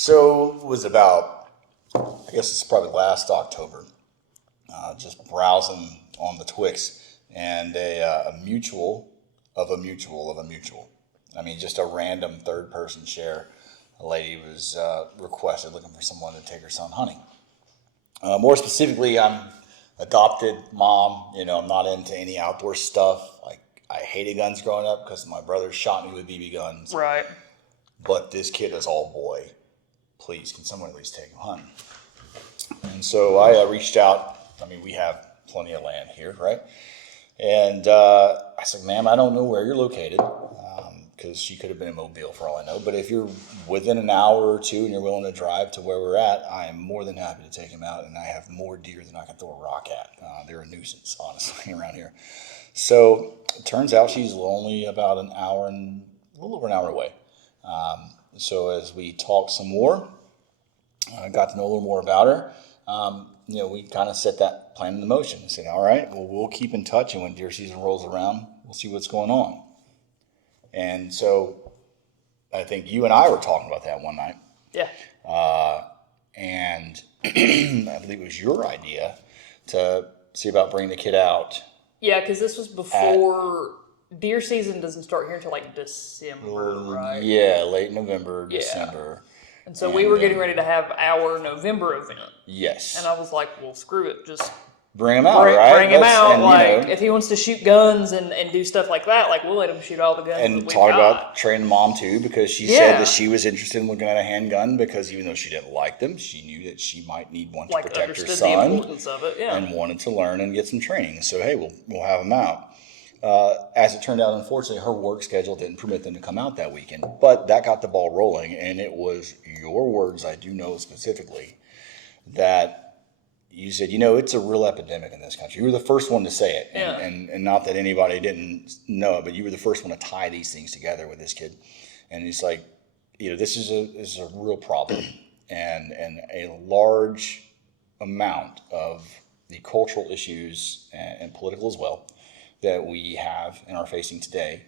So it was about, I guess it's probably last October, just browsing on the Twix, and a mutual of a mutual of a mutual. I mean, just a random third person share. A lady was requested looking for someone to take her son hunting. More specifically, I'm adopted mom. You know, I'm not into any outdoor stuff. Like, I hated guns growing up because my brother shot me with BB guns. Right. But this kid is all boy. Please, can someone at least take him hunting? And so I reached out. I mean, we have plenty of land here, right? And I said, ma'am, I don't know where you're located, because she could have been in Mobile for all I know. But if you're within an hour or two and you're willing to drive to where we're at, I am more than happy to take him out. And I have more deer than I can throw a rock at. They're a nuisance, honestly, around here. So it turns out she's only about an hour and a little over an hour away. So as we talked some more, I got to know a little more about her. We kind of set that plan into motion and said, all right, well, we'll keep in touch. And when deer season rolls around, we'll see what's going on. And so I think you and I were talking about that one night. Yeah. And I believe it was your idea to see about bringing the kid out. Yeah, because this was before deer season doesn't start here until like December, right? Yeah, late November, December. And so we were getting ready to have our November event. Yes. And I was like, well, screw it. Just bring him out, right? Bring him out. If he wants to shoot guns and do stuff like that, like, we'll let him shoot all the guns and that we talk got. about training mom, too, because she said that she was interested in looking at a handgun because even though she didn't like them, she knew that she might need one to protect her son. The importance of it, and wanted to learn and get some training. So, hey, we'll have him out. As it turned out, unfortunately, her work schedule didn't permit them to come out that weekend. But that got the ball rolling, and it was your words, I do know specifically, that you said, it's a real epidemic in this country. You were the first one to say it. And not that anybody didn't know it, but you were the first one to tie these things together with this kid. And it's like, this is a real problem. And a large amount of the cultural issues and political as well that we have and are facing today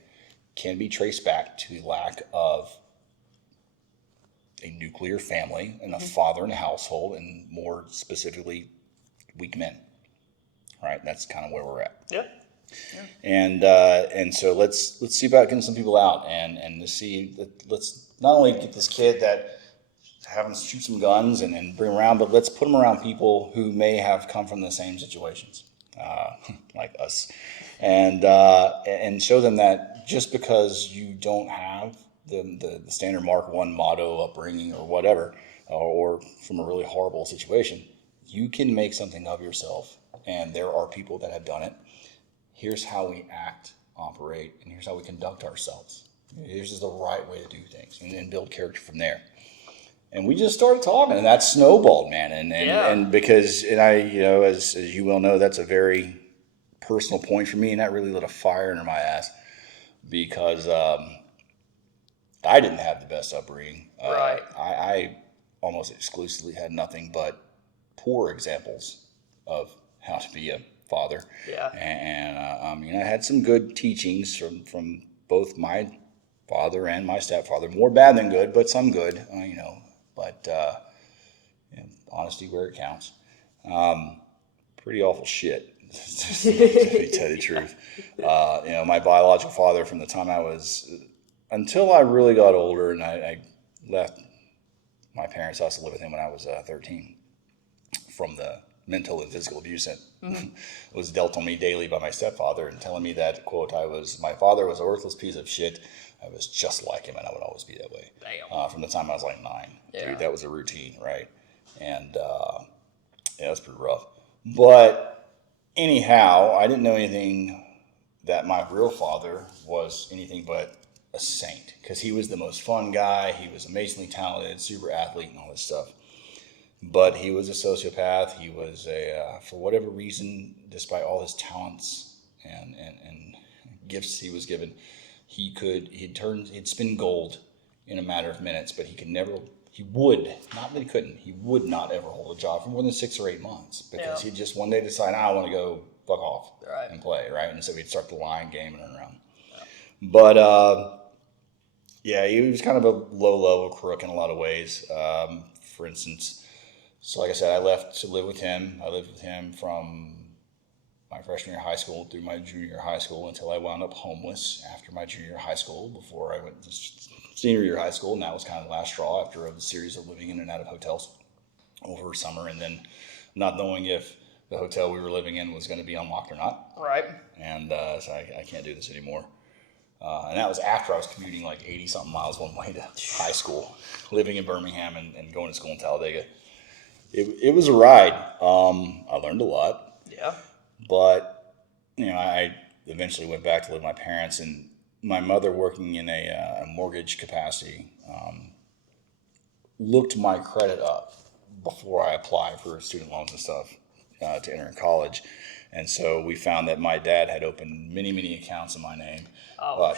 can be traced back to the lack of a nuclear family and a father in a household, and more specifically, weak men. Right? That's kind of where we're at. Yeah. And so let's see about getting some people out and to see that. Let's not only get this kid that have him shoot some guns and bring him around, but let's put him around people who may have come from the same situations, like us, and show them that just because you don't have the standard Mark I motto upbringing or whatever, or from a really horrible situation, you can make something of yourself. And there are people that have done it. Here's how we act, operate, and here's how we conduct ourselves. Here's the right way to do things, and build character from there. And we just started talking, and that snowballed, man. And because I, as you well know, that's a very personal point for me, and that really lit a fire under my ass because I didn't have the best upbringing. Right. I almost exclusively had nothing but poor examples of how to be a father. Yeah. And I had some good teachings from both my father and my stepfather. More bad than good, but some good, But honesty where it counts. Pretty awful shit, to tell you the truth. My biological father, from the time until I really got older and I left my parents' house to live with him when I was 13, from the mental and physical abuse that was dealt on me daily by my stepfather, and telling me that, quote, my father was a worthless piece of shit. I was just like him, and I would always be that way. Damn. From the time I was like 9. Yeah. Dude, that was a routine, right? And that's pretty rough. But anyhow, I didn't know anything that my real father was anything but a saint, because he was the most fun guy. He was amazingly talented, super athlete, and all this stuff. But he was a sociopath. He was for whatever reason, despite all his talents and gifts he was given, he'd spin gold in a matter of minutes, but he would not ever hold a job for more than 6 or 8 months, because he'd just one day decide, I want to go fuck off and play, right? And so he'd start the line game and run around. Yeah. But Yeah, he was kind of a low-level crook in a lot of ways. For instance, so like I said, I left to live with him. I lived with him from my freshman year of high school through my junior year of high school until I wound up homeless after my junior year of high school before I went to senior year of high school. And that was kind of the last straw after a series of living in and out of hotels over summer and then not knowing if the hotel we were living in was going to be unlocked or not. Right. And so I can't do this anymore. And that was after I was commuting like 80-something miles one way to high school, living in Birmingham and going to school in Talladega. It was a ride. I learned a lot. Yeah. But, I eventually went back to live with my parents. And my mother, working in a mortgage capacity, looked my credit up before I applied for student loans and stuff to enter in college. And so we found that my dad had opened many, many accounts in my name,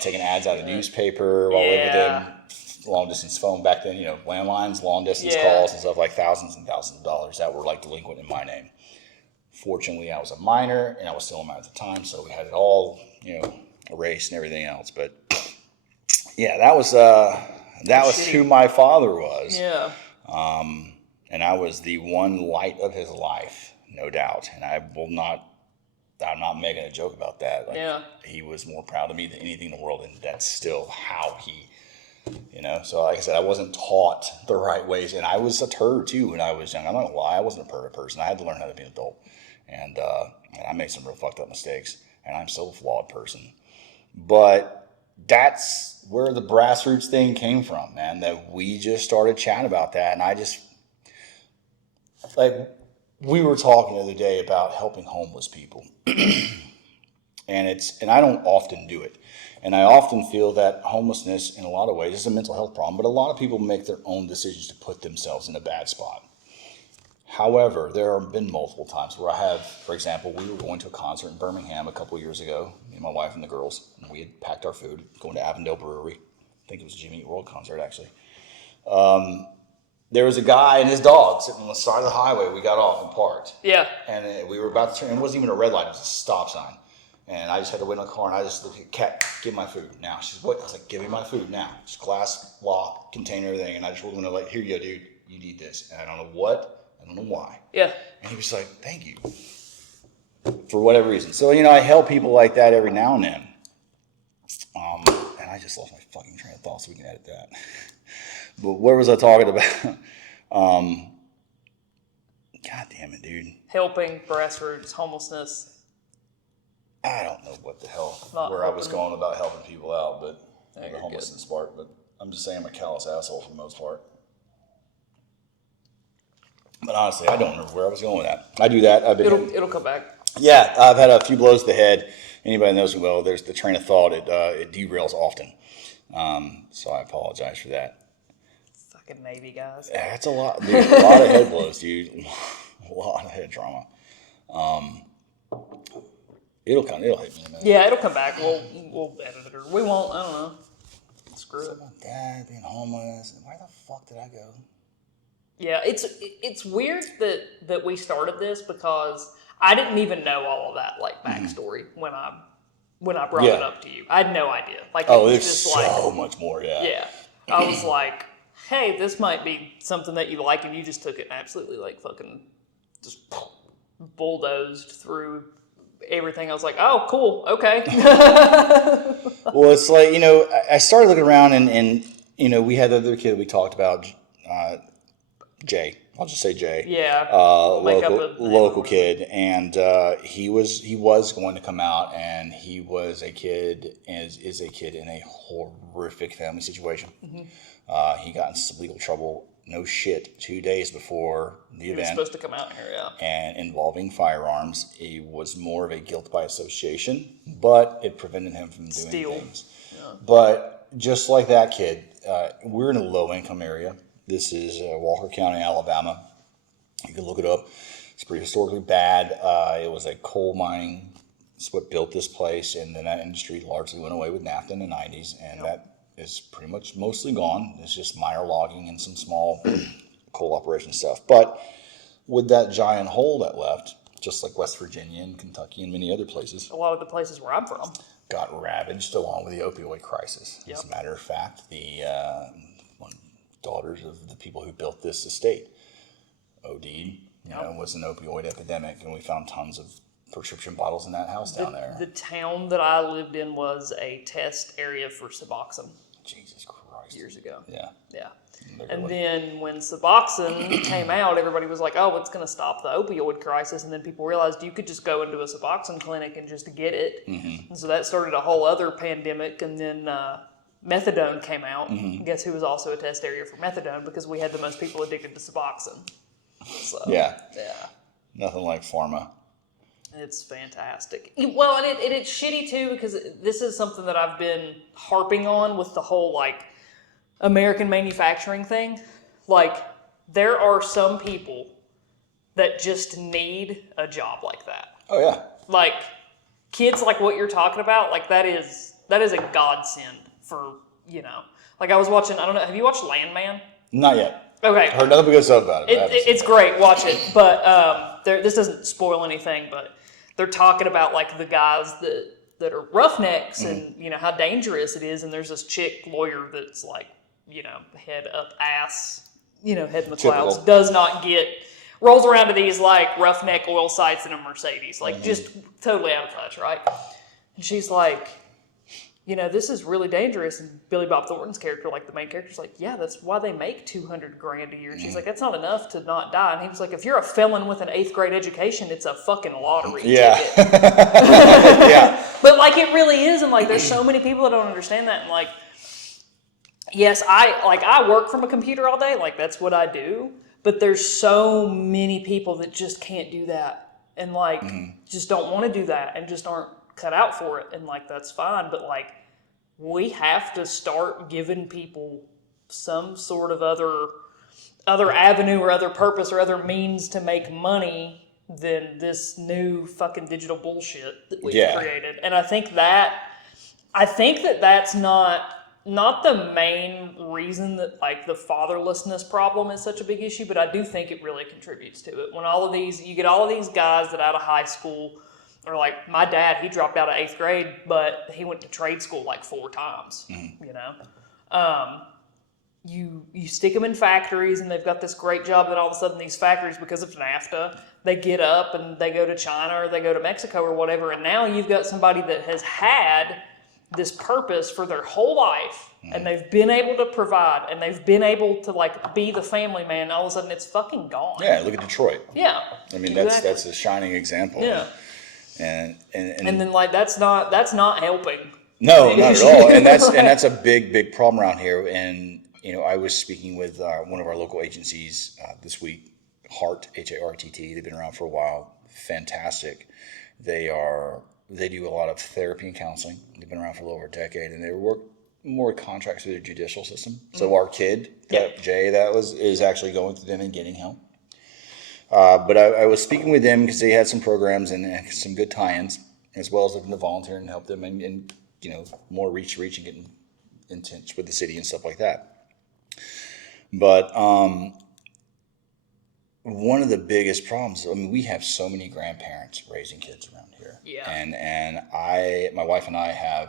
taking ads out of the newspaper while I lived with him, long distance phone back then, landlines, long distance calls and stuff, like thousands and thousands of dollars that were like delinquent in my name. Fortunately, I was a minor and I was still a minor at the time, so we had it all, erased and everything else. But yeah, that was who my father was. Yeah. And I was the one light of his life, no doubt. And I'm not making a joke about that. He was more proud of me than anything in the world, and that's still how he, So like I said, I wasn't taught the right ways, and I was a turd too when I was young. I'm not gonna lie, I wasn't a perfect person. I had to learn how to be an adult, and I made some real fucked up mistakes, and I'm still a flawed person. But that's where the Brassroots thing came from, man. That we just started chatting about that, and I just we were talking the other day about helping homeless people. And I don't often do it. And I often feel that homelessness in a lot of ways is a mental health problem, but a lot of people make their own decisions to put themselves in a bad spot. However, there have been multiple times where I have, for example, we were going to a concert in Birmingham a couple of years ago, me and my wife and the girls, and we had packed our food, going to Avondale Brewery. I think it was a Jimmy Eat World concert, actually. There was a guy and his dog sitting on the side of the highway. We got off and parked. Yeah. And we were about to turn. It wasn't even a red light. It was a stop sign. And I just had to wait in the car, and I just looked at Kat, give my food now. She's what? I was like, give me my food now. Just glass, lock, container, everything. And I just rolled in here you go, dude. You need this. And I don't know what. I don't know why. Yeah. And he was like, thank you. For whatever reason. So, I help people like that every now and then. And I just lost my fucking train of thought, so we can edit that. But what was I talking about? God damn it, dude. Helping, Brassroots, homelessness. I don't know what the hell, where I was going about helping people out, but the homelessness part. But I'm just saying I'm a callous asshole for the most part. But honestly, I don't remember where I was going with that. I do that. It'll come back. Yeah, I've had a few blows to the head. Anybody knows me well, there's the train of thought. It derails often. So I apologize for that. Fucking Navy guys. Yeah, that's a lot, dude. A lot of head blows, dude. A lot of head trauma. It'll hit me in a minute. Yeah, it'll come back. We'll edit it, or we won't. I don't know. Screw it. My dad being homeless. Where the fuck did I go? Yeah, it's weird that we started this because I didn't even know all of that backstory when I brought it up to you. I had no idea. There's just so much more. Yeah. Yeah, I was like, hey, this might be something that you like, and you just took it and absolutely fucking just bulldozed through everything. I was like, oh, cool, okay. Well, it's I started looking around and we had the other kid we talked about, Jay. I'll just say Jay. Yeah. Local kid, and he was going to come out, and he was a kid and is a kid in a horrific family situation. Mm-hmm. He got in some legal trouble. No shit. 2 days before the event. He was supposed to come out here, yeah. And involving firearms, it was more of a guilt by association, but it prevented him from doing things. Yeah. But just like that kid, we're in a low-income area. This is Walker County, Alabama. You can look it up. It's pretty historically bad. It was a coal mining. It's what built this place, and then that industry largely went away with NAFTA in the 90s, and that is pretty much mostly gone. It's just minor logging and some small coal operation stuff. But with that giant hole that left, just like West Virginia and Kentucky and many other places. A lot of the places where I'm from. got ravaged along with the opioid crisis. Yep. As a matter of fact, the daughters of the people who built this estate OD'd. Was an opioid epidemic, and we found tons of prescription bottles in that house down there. The town that I lived in was a test area for Suboxone. Jesus Christ. Years ago. Yeah. Yeah. Literally. And then when Suboxone came out, everybody was like, oh, it's going to stop the opioid crisis. And then people realized you could just go into a Suboxone clinic and just get it. Mm-hmm. And so that started a whole other pandemic. And then methadone came out. Mm-hmm. Guess who was also a test area for methadone? Because we had the most people addicted to Suboxone. So, yeah. Yeah. Nothing like pharma. It's fantastic. Well, and it's shitty too, because this is something that I've been harping on with the whole like American manufacturing thing. Like, there are some people that just need a job like that. Oh yeah. Like, kids like what you're talking about, like that is a godsend for, like I was watching, I don't know, have you watched Landman? Not yet. Okay. I heard nothing but good stuff about it. It's great. Watch it. But this doesn't spoil anything, but they're talking about like the guys that are roughnecks and how dangerous it is. And there's this chick lawyer that's like, head up ass, head in the clouds, does not rolls around to these like roughneck oil sites in a Mercedes, like just totally out of touch, right? And she's like, this is really dangerous. And Billy Bob Thornton's character, like the main character's like, yeah, that's why they make $200,000 a year. And she's like, that's not enough to not die. And he was like, if you're a felon with an 8th grade education, it's a fucking lottery ticket. Yeah. But like, it really is. And like, there's so many people that don't understand that. And like, yes, I work from a computer all day. Like, that's what I do. But there's so many people that just can't do that. And like, just don't want to do that and just aren't cut out for it, and like that's fine, but like we have to start giving people some sort of other avenue or other purpose or other means to make money than this new fucking digital bullshit that we've created. And I think that's not the main reason that like the fatherlessness problem is such a big issue, but I do think it really contributes to it. When you get all of these guys that out of high school, or like my dad, he dropped out of 8th grade, but he went to trade school like 4 times, You stick them in factories and they've got this great job, then all of a sudden these factories, because of NAFTA, they get up and they go to China or they go to Mexico or whatever, and now you've got somebody that has had this purpose for their whole life, and they've been able to provide, and they've been able to like be the family man, and all of a sudden it's fucking gone. Yeah, look at Detroit. Yeah. I mean, that's a shining example. Yeah. And then like that's not helping. No, not at all. And that's a big problem around here. And I was speaking with one of our local agencies this week, HART, HARTT. They've been around for a while. Fantastic. They do a lot of therapy and counseling. They've been around for a little over a decade, and they work more contracts with the judicial system. So our kid, Jay, is actually going through them and getting help. But I was speaking with them because they had some programs and some good tie-ins, as well as looking to volunteer and help them and more reach and getting in touch with the city and stuff like that. But one of the biggest problems, I mean, we have so many grandparents raising kids around here. Yeah. And my wife and I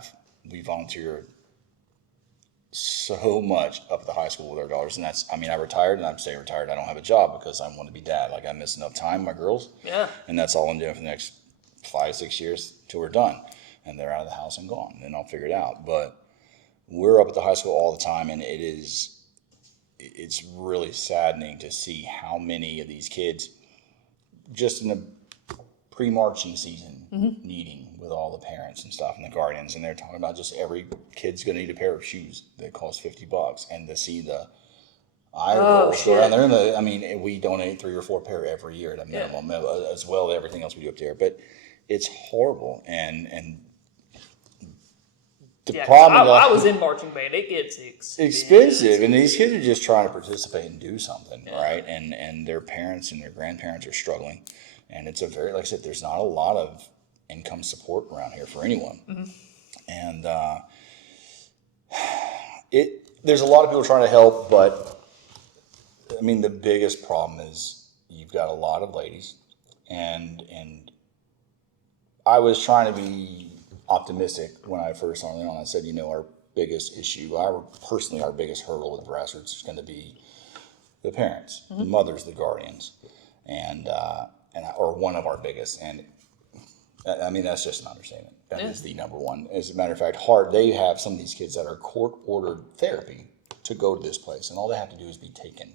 we volunteer so much up at the high school with our daughters, and I retired and I'm staying retired. I don't have a job because I want to be dad. Like, I miss enough time, my girls. Yeah. And that's all I'm doing for the next 5-6 years till we're done. And they're out of the house and gone, and I'll figure it out. But we're up at the high school all the time, and it's really saddening to see how many of these kids, just in the pre-marching season, needing with all the parents and stuff and the guardians, and they're talking about just every kid's going to need a pair of shoes that cost $50, and to see the eye rolls go around there. We donate 3 or 4 pair every year at a minimum, as well as everything else we do up there. But it's horrible, and the problem. I was in marching band. It gets expensive, and these kids are just trying to participate and do something, right? And their parents and their grandparents are struggling, and it's like I said, there's not a lot of income support around here for anyone, and there's a lot of people trying to help, but I mean, the biggest problem is you've got a lot of ladies, and I was trying to be optimistic when I first started on. I said, our biggest issue, our biggest hurdle with Brassroots is going to be the parents, the mothers, the guardians, or one of our biggest. And I mean, that's just an understatement. That is the number one. As a matter of fact, they have some of these kids that are court-ordered therapy to go to this place, and all they have to do is be taken.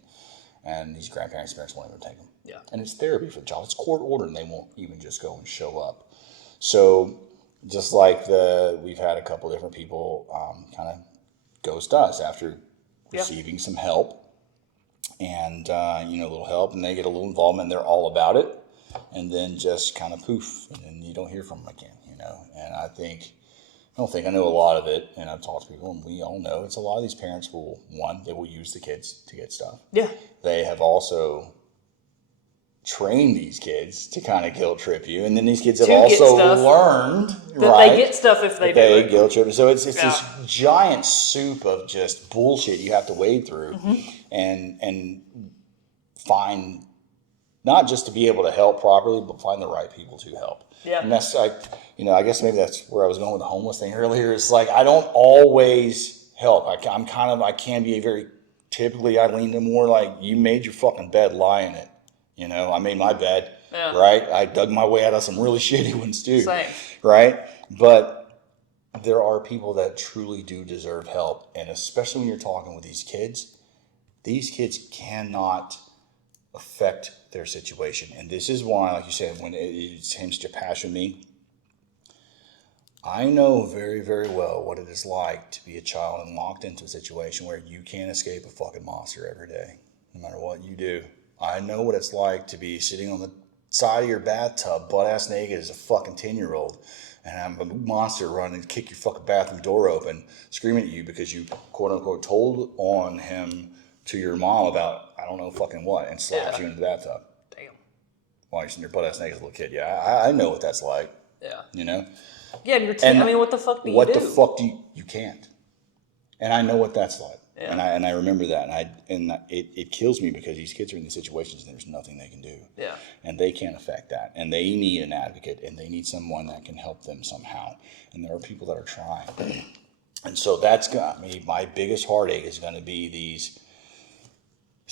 And these grandparents, parents won't even take them. Yeah. And it's therapy for the child. It's court-ordered, and they won't even just go and show up. So just like we've had a couple different people kind of ghost us after receiving some help. And, a little help, and they get a little involvement, and they're all about it, and then just kind of poof, and then you don't hear from them again, And I know a lot of it, and I've talked to people, and we all know it's a lot of these parents they will use the kids to get stuff. Yeah. They have also trained these kids to kind of guilt trip you, and then these kids have also learned that they get stuff if they do it. Guilt trip. So it's this giant soup of just bullshit you have to wade through, and find, not just to be able to help properly, but find the right people to help. Yeah. And that's like, I guess maybe that's where I was going with the homeless thing earlier. It's like I don't always help. I can be typically I lean to more like, you made your fucking bed, lie in it. I made my bed, right? I dug my way out of some really shitty ones too, Same. right? But there are people that truly do deserve help. And especially when you're talking with these kids cannot affect their situation. And this is why, like you said, when it seems to passion me, I know very, very well what it is like to be a child and locked into a situation where you can't escape a fucking monster every day, no matter what you do. I know what it's like to be sitting on the side of your bathtub, butt-ass naked as a fucking 10-year-old, and have a monster run and kick your fucking bathroom door open, screaming at you because you, quote-unquote, told on him to your mom about I don't know fucking what, and slapped you in the bathtub. Damn. While you're sitting there butt-ass naked as a little kid. Yeah, I know what that's like. Yeah. Yeah, and what the fuck do you do? What the fuck do you can't. And I know what that's like. Yeah. And I remember that, and it kills me because these kids are in these situations and there's nothing they can do. Yeah. And they can't affect that, and they need an advocate, and they need someone that can help them somehow. And there are people that are trying, and so that's got me. My biggest heartache is going to be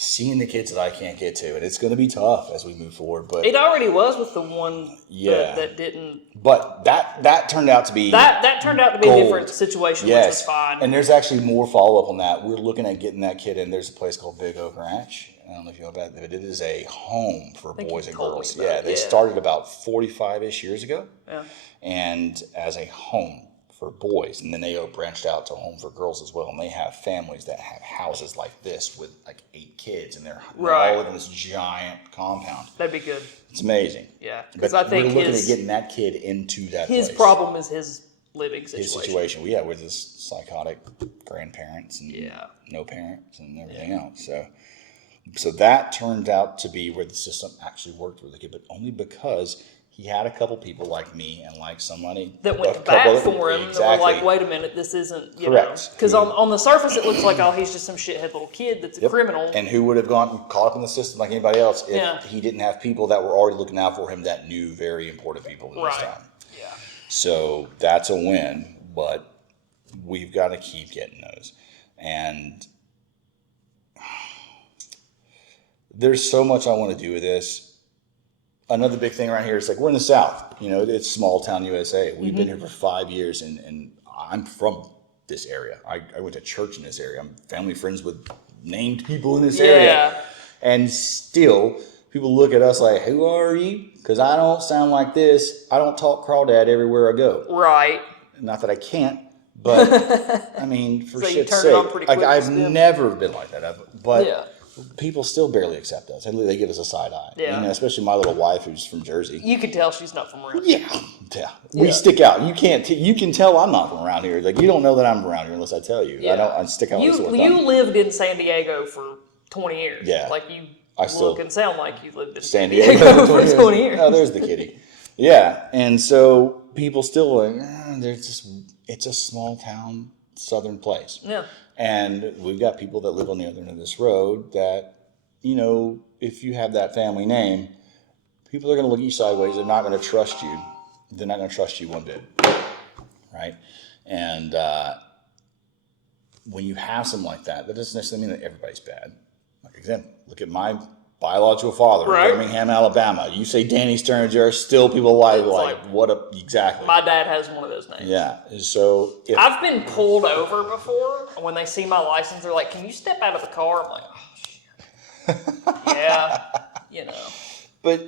seeing the kids that I can't get to, and it's going to be tough as we move forward. But it already was with the one that didn't. But that turned out to be that turned out to be gold. a different situation, which was fine. And there's actually more follow up on that. We're looking at getting that kid in. There's a place called Big Oak Ranch. I don't know if you know about it, but it is a home for boys and girls. Yeah, they started about 45-ish years ago. Yeah, and as a home for boys, and then they branched out to home for girls as well. And they have families that have houses like this with like 8 kids, and they're all live in this giant compound. That'd be good. It's amazing. Yeah, because I think we're looking at getting that kid into that. His place. problem is his living situation. His situation, with his psychotic grandparents and no parents and everything else. So that turned out to be where the system actually worked with the kid, but only because he had a couple people like me and like somebody that went back for him. Exactly. That were like, wait a minute, this isn't, correct. Because on the surface it looks like, he's just some shithead little kid that's a criminal. And who would have gone caught up in the system like anybody else if he didn't have people that were already looking out for him that knew very important people in this town. Yeah. So that's a win, but we've got to keep getting those. And there's so much I want to do with this. Another big thing around here is like we're in the South. It's small town USA. We've been here for 5 years, and I'm from this area. I went to church in this area. I'm family friends with named people in this area. And still, people look at us like, who are you? Because I don't sound like this. I don't talk crawdad everywhere I go. Right. Not that I can't, but I mean, for shit's sake. I've never been like that. But people still barely accept us. They give us a side eye. Yeah. Especially my little wife who's from Jersey. You can tell she's not from around here. Yeah. We stick out. You can tell I'm not from around here. Like, you don't know that I'm around here unless I tell you. Yeah. I stick out. You lived in San Diego for 20 years. Yeah. Like, you look and sound like you lived in San Diego for 20 years. Oh, there's the kitty. Yeah. And so people still like, it's a small town, southern place. Yeah. And we've got people that live on the other end of this road that, if you have that family name, people are going to look at you sideways. They're not going to trust you. They're not going to trust you one bit. right? And when you have something like that, that doesn't necessarily mean that everybody's bad. Like example, look at my biological father in Birmingham, Alabama. You say Danny Stearns, there are still people like what a exactly. My dad has one of those names. Yeah. So I've been pulled over before. When they see my license, they're like, "Can you step out of the car?" I'm like, "Oh shit." Yeah. You know. But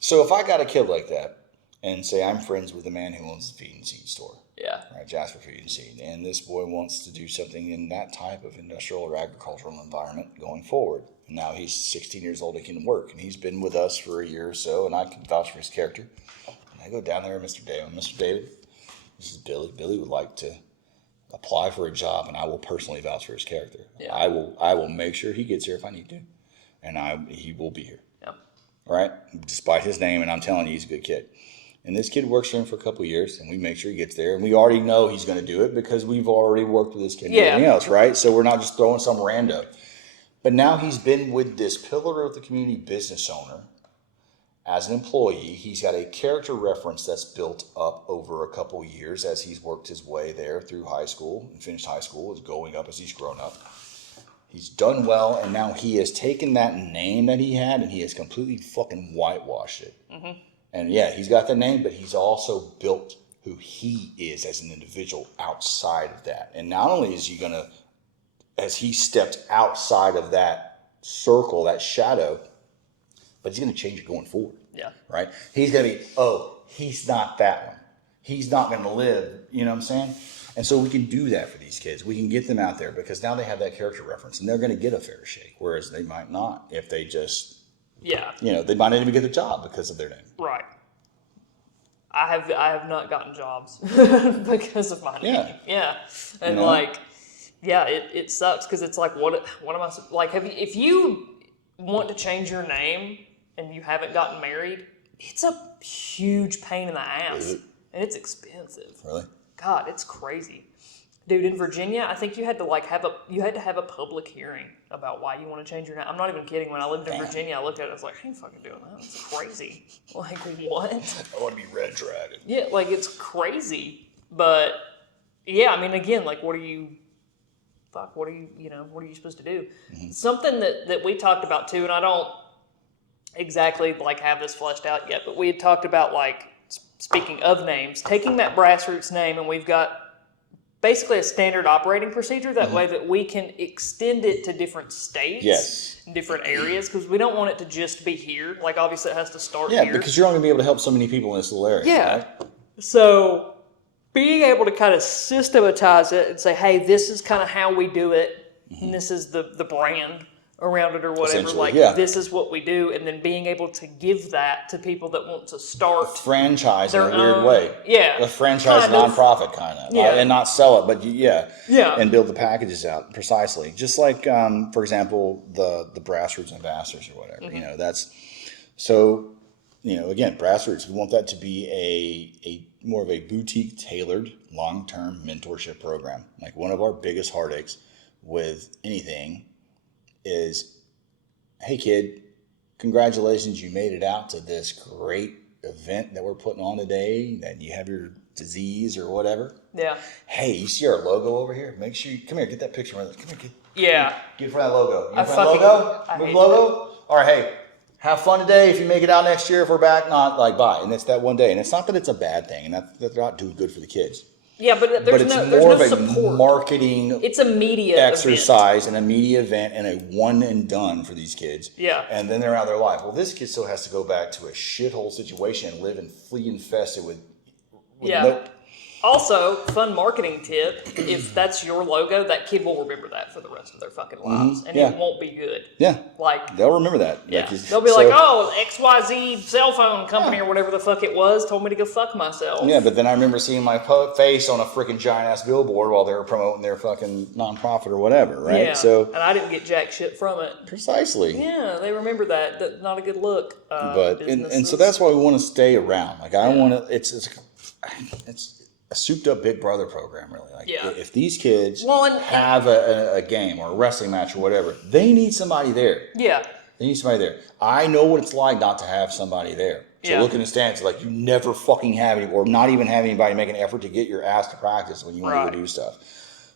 so if I got a kid like that, and say I'm friends with the man who owns the feed and seed store. Yeah. Right, Jasper Feed and Seed. And this boy wants to do something in that type of industrial or agricultural environment going forward. And now he's 16 years old, he can work. And he's been with us for a year or so, and I can vouch for his character. And I go down there, Mr. David. Mr. David, this is Billy. Billy would like to apply for a job, and I will personally vouch for his character. Yeah. I will make sure he gets here if I need to. And he will be here. Yeah. Right? Despite his name, and I'm telling you, he's a good kid. And this kid works for him for a couple of years, and we make sure he gets there. And we already know he's going to do it because we've already worked with this kid and everything else, right? So we're not just throwing some rando. But now he's been with this pillar of the community business owner as an employee. He's got a character reference that's built up over a couple of years as he's worked his way there through high school and finished high school, is going up as he's grown up. He's done well, and now he has taken that name that he had and he has completely fucking whitewashed it. Mm-hmm. And yeah, he's got the name, but he's also built who he is as an individual outside of that. And not only is he going to, as he stepped outside of that circle, that shadow, but he's going to change it going forward. Yeah. Right? He's going to be, he's not that one. He's not going to live, you know what I'm saying? And so we can do that for these kids. We can get them out there because now they have that character reference and they're going to get a fair shake, whereas they might not if they just... Yeah. You know, they might not even get the job because of their name. Right. I have not gotten jobs because of my name. Yeah. Yeah. And it sucks because it's like, what am I, like, if you want to change your name and you haven't gotten married, it's a huge pain in the ass. And it's expensive. Really? God, it's crazy. Dude, in Virginia, I think you had to have a public hearing about why you want to change your name. I'm not even kidding. When I lived in Virginia, I looked at it, I was like, I ain't fucking doing that. It's crazy. Like, what? I want to be Red Dragon. Yeah, like, it's crazy. But, yeah, I mean, again, like, what are you supposed to do? Mm-hmm. Something that we talked about, too, and I don't exactly, like, have this fleshed out yet, but we had talked about, like, speaking of names, taking that Brassroots name, and we've got basically a standard operating procedure that way that we can extend it to different states, different areas, because we don't want it to just be here. Like, obviously, it has to start here. Yeah, because you're only going to be able to help so many people in this little area. Yeah. Right? So, being able to kind of systematize it and say, hey, this is kind of how we do it, and this is the brand around it or whatever. Like, this is what we do, and then being able to give that to people that want to start a franchise in a their weird own, way. Yeah. A franchise nonprofit kind of. Yeah. And not sell it, but Yeah. And build the packages out precisely. Just like, for example, the Brassroots ambassadors or whatever. You know, that's so. You know, again, Brassroots. We want that to be a more of a boutique tailored long-term mentorship program. Like, one of our biggest heartaches with anything is, hey kid, congratulations, you made it out to this great event that we're putting on today, that you have your disease or whatever. Yeah. Hey, you see our logo over here? Make sure you come here, get that picture. Come here, kid. Yeah. Get for that logo. You I for that logo? I Move hate logo? All right, hey, have fun today. If you make it out next year, if we're back, not like bye. And it's that one day. And it's not that it's a bad thing, and that they're not doing good for the kids. Yeah, but there's more no of a support. Marketing It's a media exercise and a media event and a one and done for these kids. Yeah. And then they're out of their life. Well, this kid still has to go back to a shithole situation and live and flea infested with Also, fun marketing tip, if that's your logo, that kid will remember that for the rest of their fucking lives. And it won't be good. Yeah. Like, they'll remember that. Yeah. Like, they'll be like, oh, XYZ cell phone company or whatever the fuck it was told me to go fuck myself. Yeah, but then I remember seeing my face on a freaking giant-ass billboard while they were promoting their fucking nonprofit or whatever, right? Yeah, so, and I didn't get jack shit from it. Precisely. Yeah, they remember that. That's not a good look. But and so that's why we want to stay around. Like, I want to, it's a souped up Big Brother program, really. Like, if these kids have a game or a wrestling match or whatever, they need somebody there. Yeah. They need somebody there. I know what it's like not to have somebody there. To Yeah. look in the stands like you never fucking have any, or not even have anybody make an effort to get your ass to practice when you want to Right. go do stuff.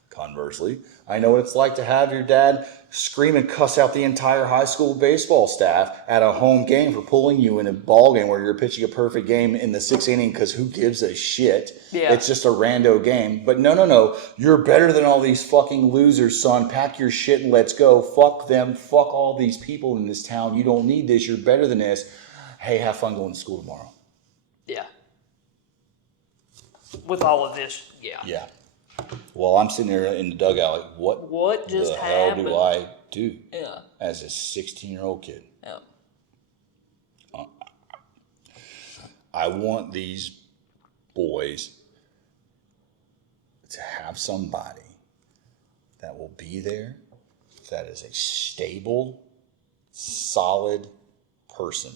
Conversely, I know what it's like to have your dad scream and cuss out the entire high school baseball staff at a home game for pulling you in a ball game where you're pitching a perfect game in the 6th inning because who gives a shit? Yeah. It's just a rando game. But no. You're better than all these fucking losers, son. Pack your shit and let's go. Fuck them. Fuck all these people in this town. You don't need this. You're better than this. Hey, have fun going to school tomorrow. Yeah. With all of this, yeah. Yeah. Well, I'm sitting there in the dugout like, What just the hell happened? do I do Yeah. as a 16-year-old kid? Yeah. I want these boys to have somebody that will be there, that is a stable, solid person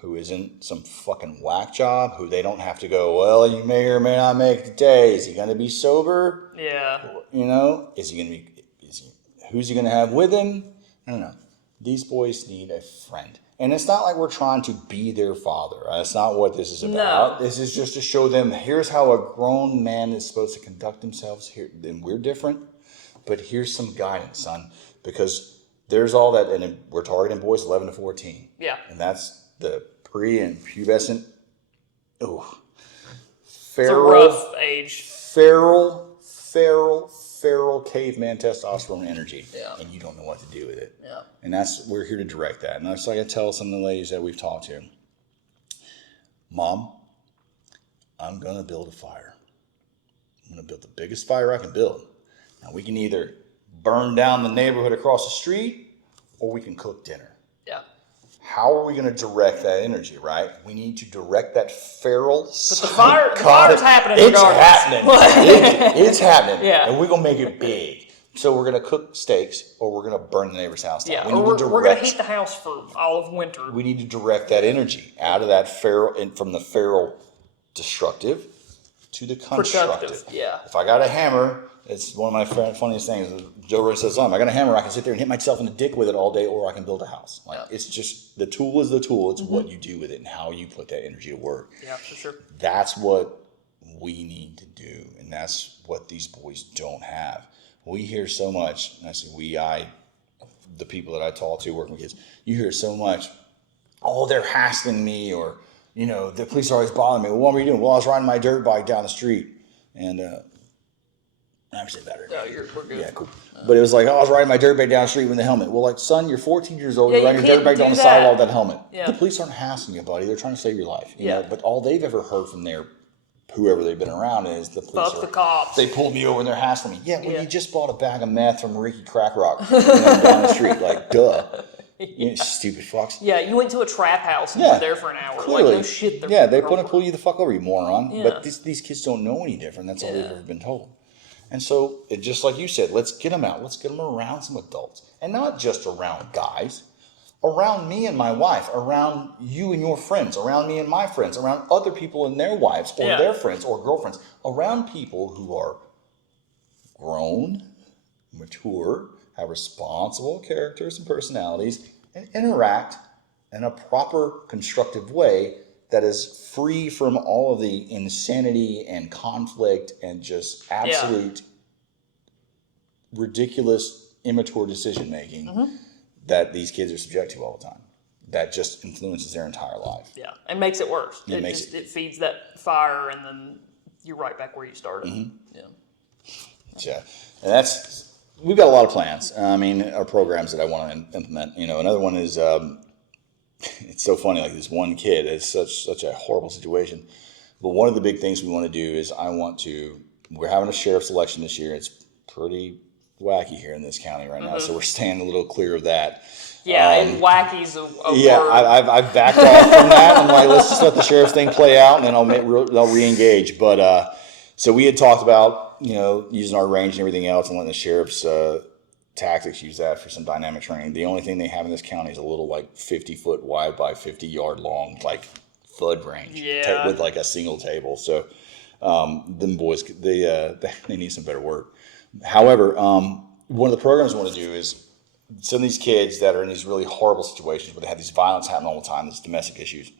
who isn't some fucking whack job, who they don't have to go, well, you may or may not make it today. Is he going to be sober? Yeah. You know, who's he going to have with him? No. These boys need a friend. And it's not like we're trying to be their father. That's not what this is about. No. This is just to show them, here's how a grown man is supposed to conduct themselves. Here, then we're different, but here's some guidance, son. Because there's all that, and we're targeting boys 11 to 14. Yeah. And that's the pre and pubescent. Oh, It's a rough age. feral caveman testosterone energy. Yeah. And you don't know what to do with it. Yeah. And we're here to direct that. And that's like I tell some of the ladies that we've talked to. Mom, I'm going to build a fire. I'm going to build the biggest fire I can build. Now we can either burn down the neighborhood across the street or we can cook dinner. Yeah. How are we going to direct that energy, right? We need to direct that feral. But the fire's happening It's regardless. happening. It's happening. Yeah. And we're going to make it big. So we're going to cook steaks or we're going to burn the neighbor's house down. Yeah. We Or need to we're going to direct, heat the house for all of winter. we need to direct that energy out of that feral, and from the feral destructive to the constructive. Productive. Yeah. If I got a hammer, it's one of my funniest things. Joe Rogan says, I got a hammer, I can sit there and hit myself in the dick with it all day, or I can build a house. Like, it's just, the tool is the tool. It's what you do with it and how you put that energy to work. Yeah, for sure. That's what we need to do, and that's what these boys don't have. We hear so much, and I say the people that I talk to working with kids, you hear so much, oh, they're hassling me, or, the police are always bothering me. Well, what were you doing? Well, I was riding my dirt bike down the street, and I'm saying better. No, we're good. Yeah, cool. But it was like, I was riding my dirt bike down the street with the helmet. Well, like, son, you're 14 years old. Yeah, you're riding you your dirt can't bike down do the that. sidewalk with that helmet. Yeah. The police aren't hassling you, buddy. They're trying to save your life. You Yeah. know? But all they've ever heard from whoever they've been around is the police. Fuck the cops. They pulled me over and they're hassling me. Yeah, well, Yeah. you just bought a bag of meth from Ricky Crack Rock down the street. Like, duh. You stupid fucks. Yeah, you went to a trap house and Yeah, were there for an hour. Clearly. Like, no shit. Yeah, they're going to pull you the fuck over, you moron. Yeah. But these kids don't know any different. That's all they've ever been told. And so, just like you said, let's get them out. Let's get them around some adults. And not just around guys. Around me and my wife. Around you and your friends. Around me and my friends. Around other people and their wives or their friends or girlfriends. Around people who are grown, mature, have responsible characters and personalities, and interact in a proper, constructive way that is free from all of the insanity and conflict and just absolute ridiculous, immature decision making that these kids are subject to all the time. That just influences their entire life. Yeah, and makes it worse. It Feeds that fire, and then you're right back where you started. Yeah. Yeah, and we've got a lot of plans. Our programs that I want to implement. Another one is it's so funny. Like this one kid is such a horrible situation. But one of the big things we want to do is we're having a sheriff's election this year. It's pretty wacky here in this county right now, so we're staying a little clear of that. Yeah, and wacky's a Yeah, word. I've backed off from that. I'm like, let's just let the sheriff's thing play out, and then they'll re-engage. But so we had talked about using our range and everything else, and letting the sheriff's tactics use that for some dynamic training. The only thing they have in this county is a little 50-foot wide by 50-yard long flood range with a single table. So them boys they need some better work. However, one of the programs we want to do is some of these kids that are in these really horrible situations where they have these violence happening all the time, these domestic issues.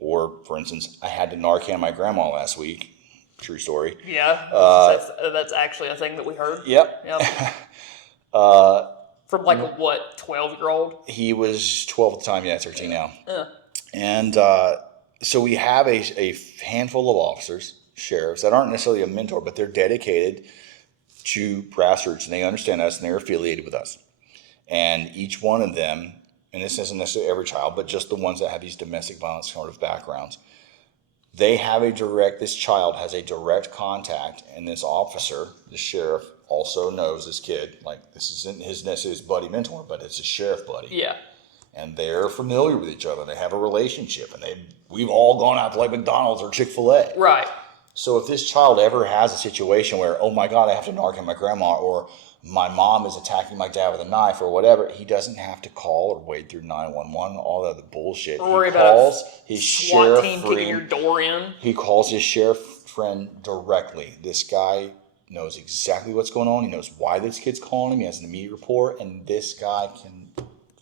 Or, for instance, I had to Narcan my grandma last week. True story. Yeah, that's actually a thing that we heard. Yep. From like a what, 12-year-old? He was 12 at the time. Yeah, 13 now. Yeah. And so we have a handful of officers, sheriffs, that aren't necessarily a mentor, but they're dedicated to Brassroots, and they understand us, and they're affiliated with us. And each one of them, and this isn't necessarily every child, but just the ones that have these domestic violence sort of backgrounds, they have this child has a direct contact, and this officer, the sheriff, also knows this kid. Like, this isn't his buddy mentor, but it's a sheriff buddy. Yeah. And they're familiar with each other. They have a relationship, and we've all gone out to like McDonald's or Chick-fil-A. Right. So if this child ever has a situation where, oh my God, I have to Narcan my grandma, or my mom is attacking my dad with a knife or whatever, he doesn't have to call or wade through 911, all that other bullshit. Or he calls his SWAT sheriff team friend. kicking your door in. He calls his sheriff friend directly. This guy knows exactly what's going on. He knows why this kid's calling him. He has an immediate report, and this guy can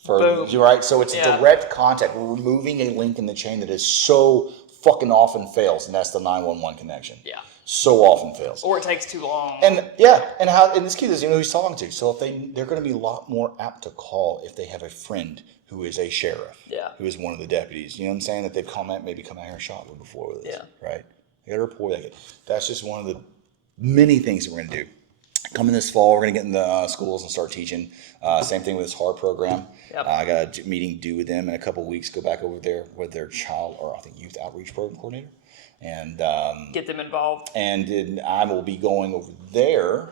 right? So it's a direct contact. We're removing a link in the chain that is so fucking often fails, and that's the 911 connection. Yeah. So often fails. Or it takes too long. And this kid doesn't even know who he's talking to. So if they're going to be a lot more apt to call if they have a friend who is a sheriff. Yeah. Who is one of the deputies. You know what I'm saying? That they've maybe come out here and shot with before with us. Yeah. Right? They got to report that kid. That's just one of the many things that we're going to do. Coming this fall, we're going to get in the schools and start teaching. Same thing with this HARP program. Yep. I got a meeting due with them in a couple of weeks. Go back over there with their youth outreach program coordinator, and get them involved. And then I will be going over there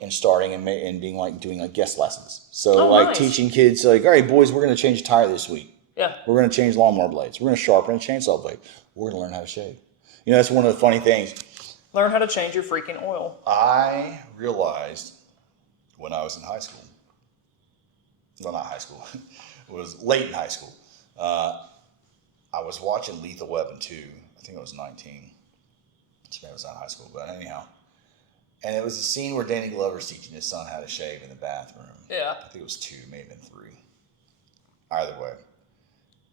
and starting and being doing guest lessons. So nice. Teaching kids all right, boys, we're going to change a tire this week. Yeah. We're going to change lawnmower blades. We're going to sharpen a chainsaw blade. We're going to learn how to shave. That's one of the funny things. Learn how to change your freaking oil. I realized when I was in high school, well, not high school, it was late in high school, I was watching Lethal Weapon 2. I think I was 19. So maybe it was not high school, but anyhow. And it was a scene where Danny Glover's teaching his son how to shave in the bathroom. Yeah. I think it was 2, maybe 3. Either way.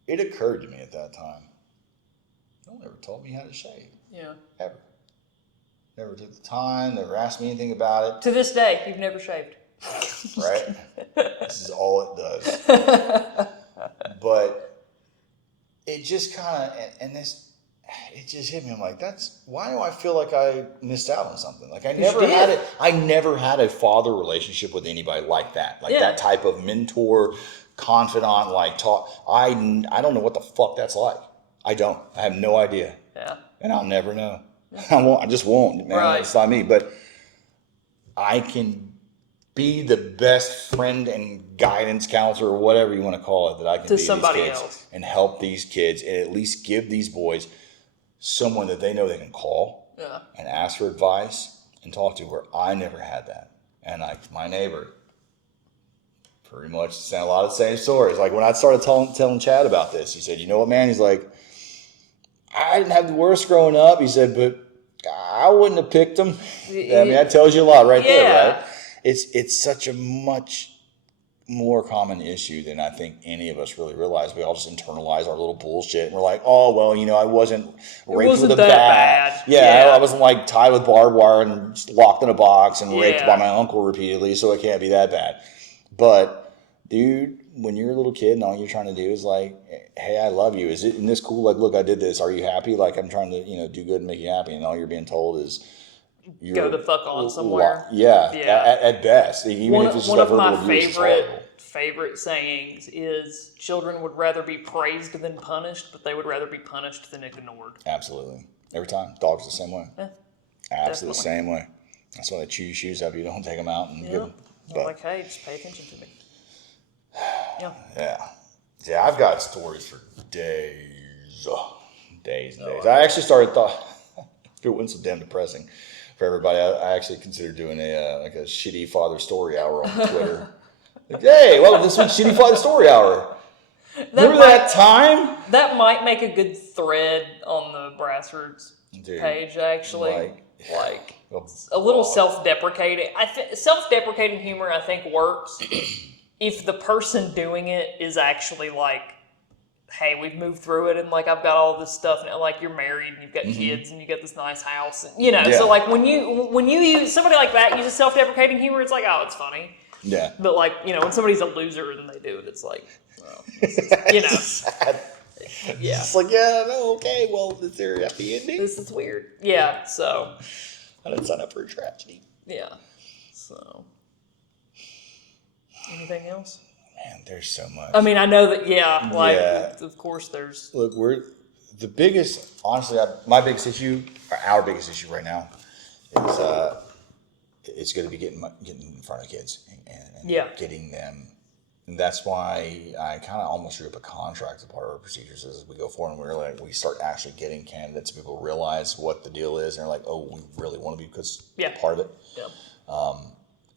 It occurred to me at that time, no one ever taught me how to shave. Yeah. Ever. Never took the time, never asked me anything about it. To this day, you've never shaved. Right? This is all it does. But it just kind of, it just hit me. I'm like, why do I feel like I missed out on something? Like I never had a father relationship with anybody like that. That type of mentor, confidant, talk. I don't know what the fuck that's like. I have no idea. Yeah. And I'll never know. I just won't, man. Right. It's not me. But I can be the best friend and guidance counselor or whatever you want to call it that I can be to somebody these kids else. And help these kids and at least give these boys someone that they know they can call and ask for advice and talk to, where I never had that. And my neighbor pretty much said a lot of the same stories. Like when I started telling Chad about this, he said, you know what, man? He's like, I didn't have the worst growing up. He said, but I wouldn't have picked them. I mean, that tells you a lot right there, right? It's such a much more common issue than I think any of us really realize. We all just internalize our little bullshit. And we're like, oh, well, I wasn't raped with a bat. Yeah, I wasn't tied with barbed wire and locked in a box and raped by my uncle repeatedly, so it can't be that bad. But, dude, when you're a little kid and all you're trying to do is hey, I love you. Isn't this cool? Look, I did this. Are you happy? I'm trying to, do good and make you happy. And all you're being told is, go the fuck on somewhere. At best. Even if it's one of my favorite sayings is children would rather be praised than punished, but they would rather be punished than ignored. Absolutely. Every time. Dogs the same way. Yeah. Absolutely the same way. That's why they chew your shoes up. You don't take them out and give them. But, hey, just pay attention to me. Yeah, I've got stories for days. Days and days. I actually thought it went so damn depressing for everybody. I actually considered doing a shitty father story hour on Twitter. Hey, welcome to this week's shitty father story hour. Remember that time? That might make a good thread on the Brassroots page, actually. A little self-deprecating. Self-deprecating humor, I think, works if the person doing it is actually hey, we've moved through it, and like I've got all this stuff, and like you're married, and you've got kids, and you got this nice house, and So like when you use somebody like that uses self-deprecating humor, it's like, oh, it's funny. Yeah. But like when somebody's a loser and they do it, it's like, well, it's sad. Yeah. It's like, yeah, no, okay, well, is there a happy ending? This is weird. Yeah. So. I didn't sign up for a tragedy. Yeah. So. Anything else? Man, there's so much. I mean, I know that. Yeah. Like, of course, there's. Look, we're the biggest. Honestly, my biggest issue, or our biggest issue right now, is it's going to be getting in front of kids and getting them. And that's why I kind of almost drew up a contract as part of our procedures as we go forward, and we start actually getting candidates. People realize what the deal is, and they're like, "Oh, we really want to be because part of it." Yeah.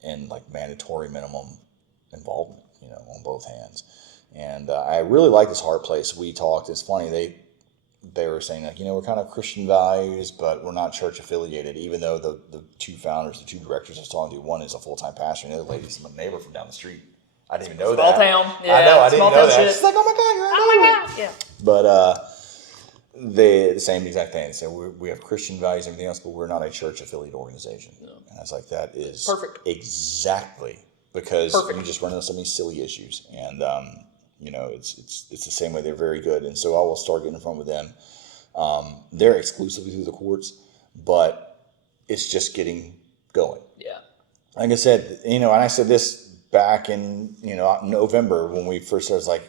And like mandatory minimum involvement, on both hands. And I really like this Heart Place. We talked. It's funny they were saying like, we're kind of Christian values, but we're not church affiliated. Even though the two founders, the two directors I was talking to, one is a full-time pastor, and the other lady's my neighbor from down the street. I didn't even know small that. Town. Yeah, I know. I didn't know that. Shit. She's like, oh my God, you're oh my God. Yeah. But the same exact thing. They said we have Christian values and everything else, but we're not a church affiliate organization. No. And I was like, that is perfect. Exactly. Because you just run into so many silly issues. And, it's the same way. They're very good. And so I will start getting in front with them. They're exclusively through the courts, but it's just getting going. Yeah. Like I said, and I said this back in, November when we first started, like,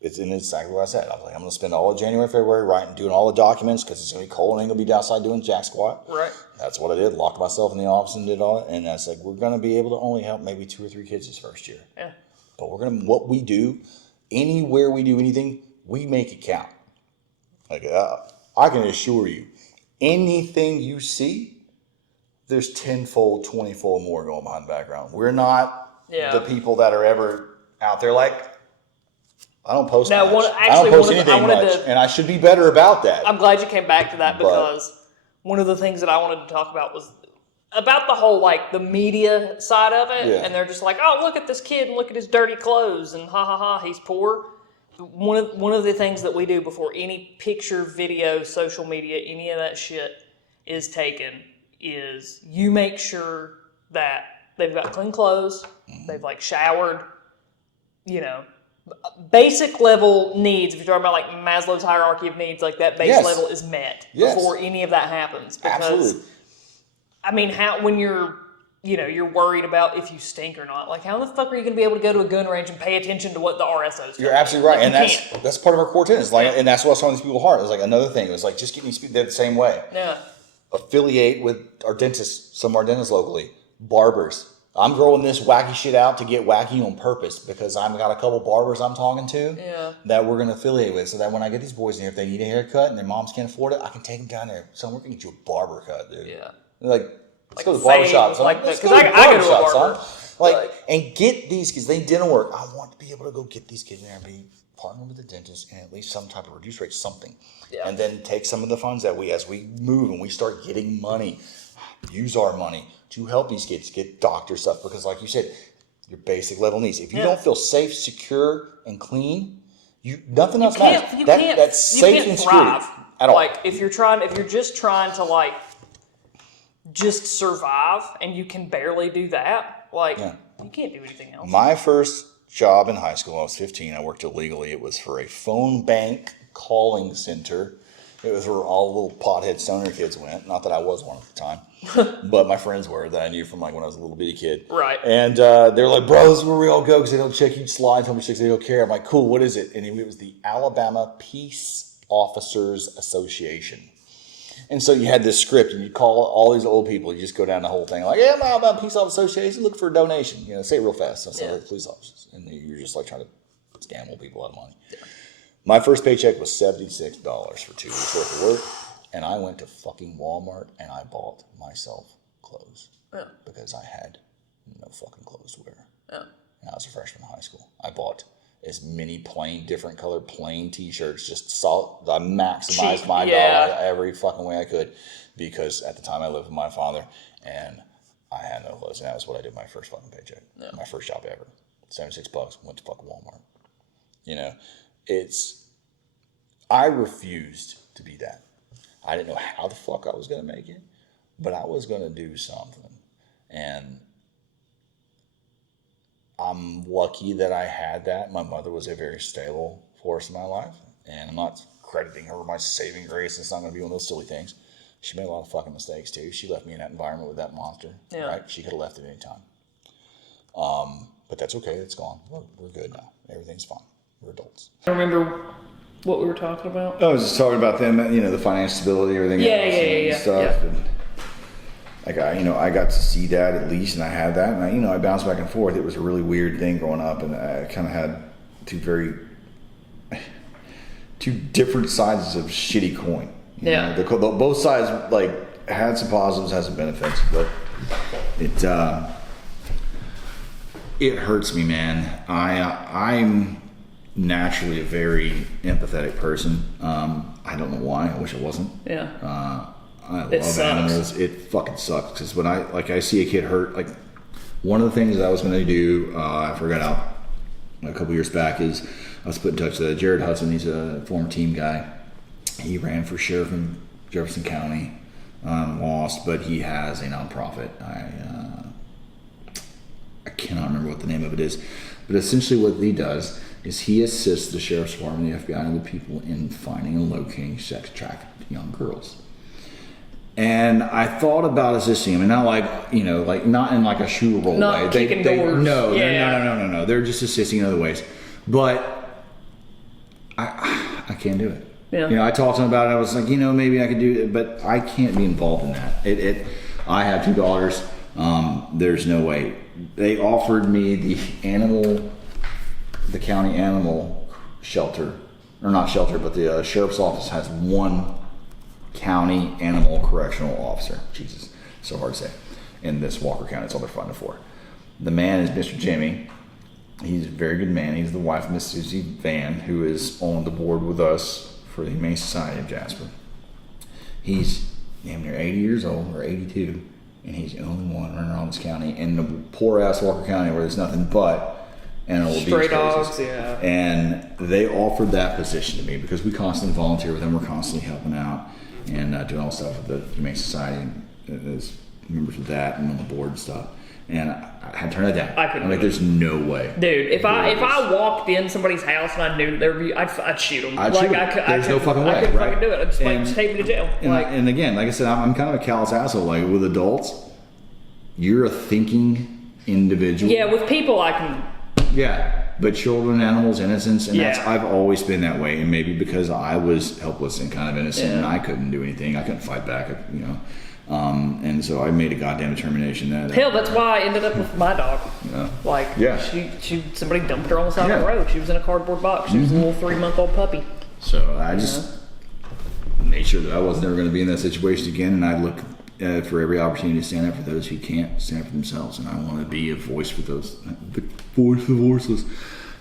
it's exactly what I said. I was like, I'm going to spend all of January, February writing, doing all the documents because it's going to be cold and I'm going to be outside doing jack squat. Right. That's what I did. Locked myself in the office and did all it. And I was like, we're going to be able to only help maybe 2 or 3 kids this first year. Yeah. But what we do, anywhere we do anything, we make it count. Like, I can assure you, anything you see, there's 10-fold, 20-fold more going behind the background. We're not the people that are ever out there like, I don't post much. I don't post anything much, and I should be better about that. I'm glad you came back to that because one of the things that I wanted to talk about was about the whole, like, the media side of it. Yeah. And they're just like, oh, look at this kid and look at his dirty clothes and ha ha ha, he's poor. One of the things that we do before any picture, video, social media, any of that shit is taken is you make sure that they've got clean clothes, they've like showered, basic level needs. If you're talking about like Maslow's hierarchy of needs, like that base level is met before any of that happens. Because, absolutely. I mean, when you're worried about if you stink or not. Like, how the fuck are you going to be able to go to a gun range and pay attention to what the RSO's doing? You're absolutely right, and that's part of our core tenets. Like, and that's what I was telling these people hard. It was like another thing. It was like just getting these people there the same way. Yeah. Affiliate with our dentists, some of our dentists locally, barbers. I'm throwing this wacky shit out to get wacky on purpose because I've got a couple barbers I'm talking to that we're going to affiliate with, so that when I get these boys in here, if they need a haircut and their moms can't afford it, I can take them down there. So we're going to get you a barber cut, dude. Yeah. They're like, let's go to the barbershop. So let's go to the barbershop, son. And get these kids. They didn't work. I want to be able to go get these kids in there and be partnered with the dentist and at least some type of reduced rate, something. Yeah. And then take some of the funds that as we move and we start getting money, use our money to help these kids get doctor stuff. Because like you said, your basic level needs. If you don't feel safe, secure, and clean, nothing else matters. That's safe and secure. At all. Like if you're just trying to like just survive and you can barely do that, you can't do anything else. My first job in high school, I was 15. I worked illegally. It was for a phone bank calling center. It was where all the little pothead stoner kids went. Not that I was one at the time, but my friends were that I knew from like when I was a little bitty kid. Right. And they're like, bro, this is where we all go because they don't check each slide. Tell me checks, they don't care. I'm like, cool, what is it? And it was the Alabama Peace Officers Association. And so you had this script, and you call all these old people. You just go down the whole thing, like, "Yeah, I'm Alabama Peace Officers Association. Look for a donation. Say it real fast." So I said, "Police officers," and you're just like trying to scam old people out of money. Yeah. My first paycheck was $76 for 2 weeks worth of work, and I went to fucking Walmart and I bought myself clothes because I had no fucking clothes to wear. Yeah. And I was a freshman in high school. I bought as many different colored plain t-shirts, just solid. I maximized my dollar every fucking way I could because at the time I lived with my father and I had no clothes, and that was what I did my first fucking paycheck. Yeah. My first job ever. $76, went to fucking Walmart. I refused to be that. I didn't know how the fuck I was going to make it, but I was going to do something. And I'm lucky that I had that. My mother was a very stable force in my life, and I'm not crediting her with my saving grace. It's not going to be one of those silly things. She made a lot of fucking mistakes too. She left me in that environment with that monster. Yeah. Right? She could have left at any time. But that's okay. It's gone. We're good now. Everything's fine. We're adults. I remember what we were talking about. I was just talking about them, the financial stability, everything else, stuff. Yeah. And like I got to see that at least, and I had that, and I bounced back and forth. It was a really weird thing growing up, and I kind of had two different sides of shitty coin. Both sides like had some positives, had some benefits, but it hurts me, man. I'm naturally a very empathetic person. I don't know why. I wish I wasn't. Yeah. I love animals. It fucking sucks because when I see a kid hurt, like one of the things that I was going to do, I forgot out a couple years back is I was put in touch with Jared Hudson. He's a former team guy. He ran for sheriff in Jefferson County, lost, but he has a nonprofit. I cannot remember what the name of it is, but essentially what he does is he assists the sheriff's department, the FBI, and the people in finding and locating sex trafficked young girls. And I thought about assisting him, and not not in like a shoe roll not way. Kicking doors. No. They're just assisting in other ways. But I can't do it. Yeah. I talked to him about it. I was like, maybe I could do it, but I can't be involved in that. I have 2 daughters. There's no way. They offered me the county animal shelter, or not shelter, but the sheriff's office has 1 county animal correctional officer. Jesus, so hard to say. In this Walker County, that's all they're funded for. The man is Mr. Jimmy. He's a very good man. He's the wife of Miss Susie Van, who is on the board with us for the Humane Society of Jasper. He's damn near 80 years old, or 82, and he's the only one running around this county in the poor ass Walker County where there's nothing but animal abuse stray cases. dogs, yeah. And they offered that position to me because we constantly volunteer with them. We're constantly helping out and doing all stuff with the Humane Society as members of that and on the board and stuff. And I had to turn that down. I couldn't. I'm like, there's no way, dude. If I walked in somebody's house and I knew there would be, I'd shoot them. There's no fucking way. I couldn't right? fucking do it. I'd just take me to jail. And again, like I said, I'm kind of a callous asshole. Like with adults, you're a thinking individual. Yeah, with people I can. Yeah, but children, animals, innocence, and I've always been that way. And maybe because I was helpless and kind of innocent, and I couldn't do anything, I couldn't fight back, and so I made a goddamn determination that hell, that's why I ended up with my dog. She somebody dumped her on the side of the road. She was in a cardboard box. She was a little 3-month-old puppy. So I just made sure that I wasn't ever going to be in that situation again, and I look for every opportunity to stand up for those who can't stand up for themselves, and I want to be a voice for those, the voice for the voiceless.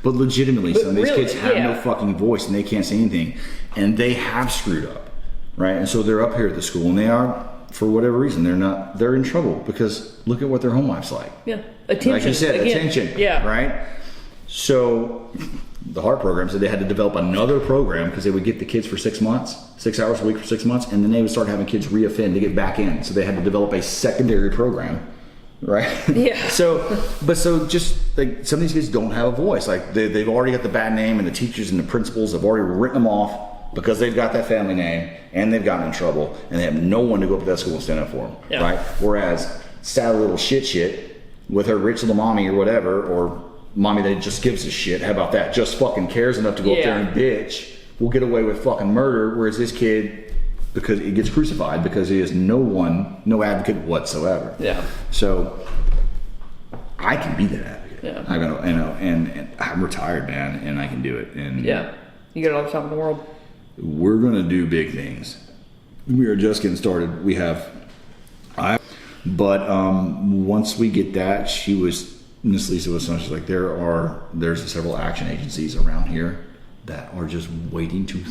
But legitimately, some of these kids have no fucking voice, and they can't say anything, and they have screwed up, right? And so they're up here at the school, and they are, for whatever reason, they're in trouble because look at what their home life's like. Yeah, attention. Like you said, attention. Yeah. Right. So the HEART program said they had to develop another program because they would get the kids for 6 months, 6 hours a week for 6 months, and then they would start having kids reoffend to get back in. So they had to develop a secondary program, right? Yeah. So just like some of these kids don't have a voice. Like they've already got the bad name, and the teachers and the principals have already written them off because they've got that family name and they've gotten in trouble, and they have no one to go up to that school and stand up for them, right? Whereas sad little shit with her rich little mommy or whatever, or mommy that just gives a shit, how about that? Just fucking cares enough to go up there and bitch, will get away with fucking murder, whereas this kid, because he gets crucified because he has no advocate whatsoever. Yeah. So I can be that advocate. Yeah. I gotta, and I'm retired, man, and I can do it. And you got all the time in the world. We're gonna do big things. We are just getting started. But once we get that, Miss Lisa was she's like, there's several action agencies around here that are just waiting to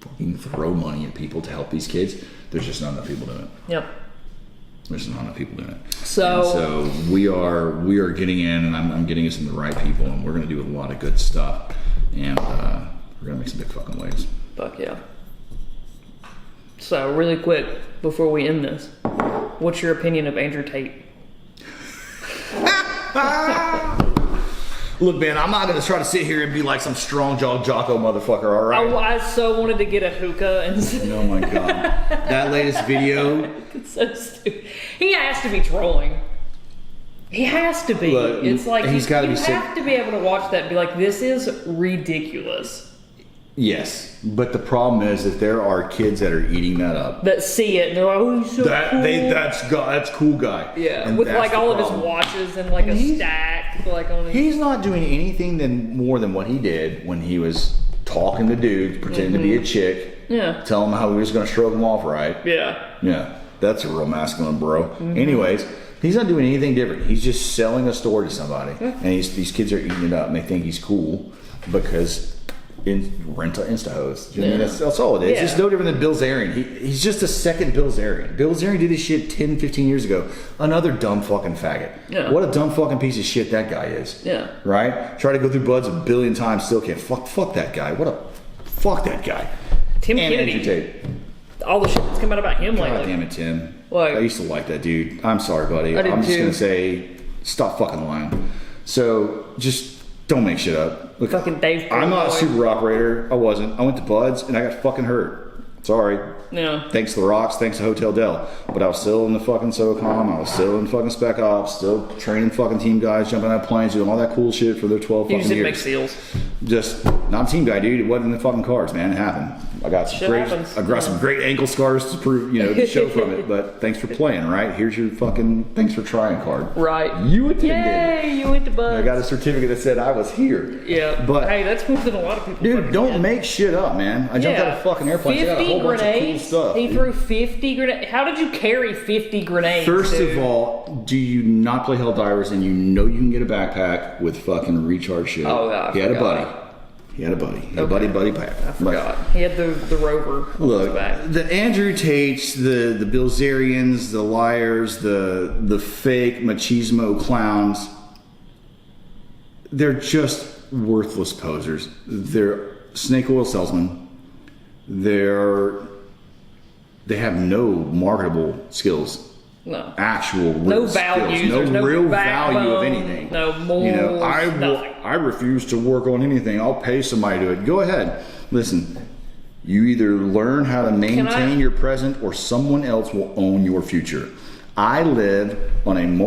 fucking throw money at people to help these kids. There's just not enough people doing it. Yep. There's not enough people doing it. So we are getting in, and I'm getting us in the right people, and we're going to do a lot of good stuff. And We're gonna make some big fucking waves. Fuck yeah. So, really quick, before we end this, what's your opinion of Andrew Tate? Look, man, I'm not gonna try to sit here and be like some strong jaw Jocko motherfucker, all right? I so wanted to get a hookah and. Oh my god, that latest video. It's so stupid. He has to be trolling. He has to be. Look, it's like he's gotta you be have to be able to watch that and be like, this is ridiculous. Yes, but the problem is that there are kids that are eating that up. That see it and they're like, oh, he's so cool. That's cool guy. Yeah, and with like all of his problem. watches and like a stack, like on his. He's not doing anything more than what he did when he was talking to dudes, pretending to be a chick. Yeah. Tell him how he was going to stroke them off right. Yeah. Yeah, that's a real masculine bro. Anyways, he's not doing anything different. He's just selling a story to somebody, and these kids are eating it up, and they think he's cool because. Rent an Insta host. You know what I mean? That's all it is. Yeah. It's no different than Bill Zarian. He's just a second Bill Zarian. Bill Zarian did this shit 10, 15 years ago. Another dumb fucking faggot. Yeah. What a dumb fucking piece of shit that guy is. Yeah. Right? Try to go through Bloods a billion times, still can't. Fuck that guy. Fuck that guy. Tim and Kennedy. Andrew Tate. All the shit that's come out about him lately. God damn it, Tim. Like, I used to like that dude. I'm sorry, buddy. I did I'm just too. going to say, stop fucking lying. So, just don't make shit up. Look, Fucking Dave I'm not a Portnoy. super operator. I wasn't. I went to Buds and I got fucking hurt. Sorry. Yeah. Thanks to the Rocks, thanks to Hotel Del. But I was still in the fucking SOCOM. I was still in fucking Spec Ops, still training fucking team guys, jumping out of planes, doing all that cool shit for their 12 You fucking just didn't make years. seals. Just not a team guy, dude. It wasn't in the fucking cards, man. It happened. I got some Shit happens. some great ankle scars to prove, to show from it. But thanks for playing, right? Here's your fucking thanks for trying card. Right. You attended. Yay, you went to Buzz. I got a certificate that said I was here. Yeah. But hey, that's more than a lot of people. dude, fucking don't get. make shit up, man. I jumped out of fucking airplanes. I got a whole bunch of cool stuff. He threw 50 grenades. How did you carry 50 grenades? First dude? of all, do you not play Helldivers and you know you can get a backpack with fucking recharge shit? Oh, yeah, I He had a forgot. buddy. He had a buddy pack. I forgot. He had the rover on Look, his back. the Andrew Tates, the Bill Zarians, the liars, the fake machismo clowns, they're just worthless posers. They're snake oil salesmen. They have no marketable skills. No. Actual real No skills. values. No There's no real backbone, value of anything. no morals, nothing. I refuse to work on anything. I'll pay somebody to do it. Go ahead. Listen, you either learn how to maintain your present or someone else will own your future. I live on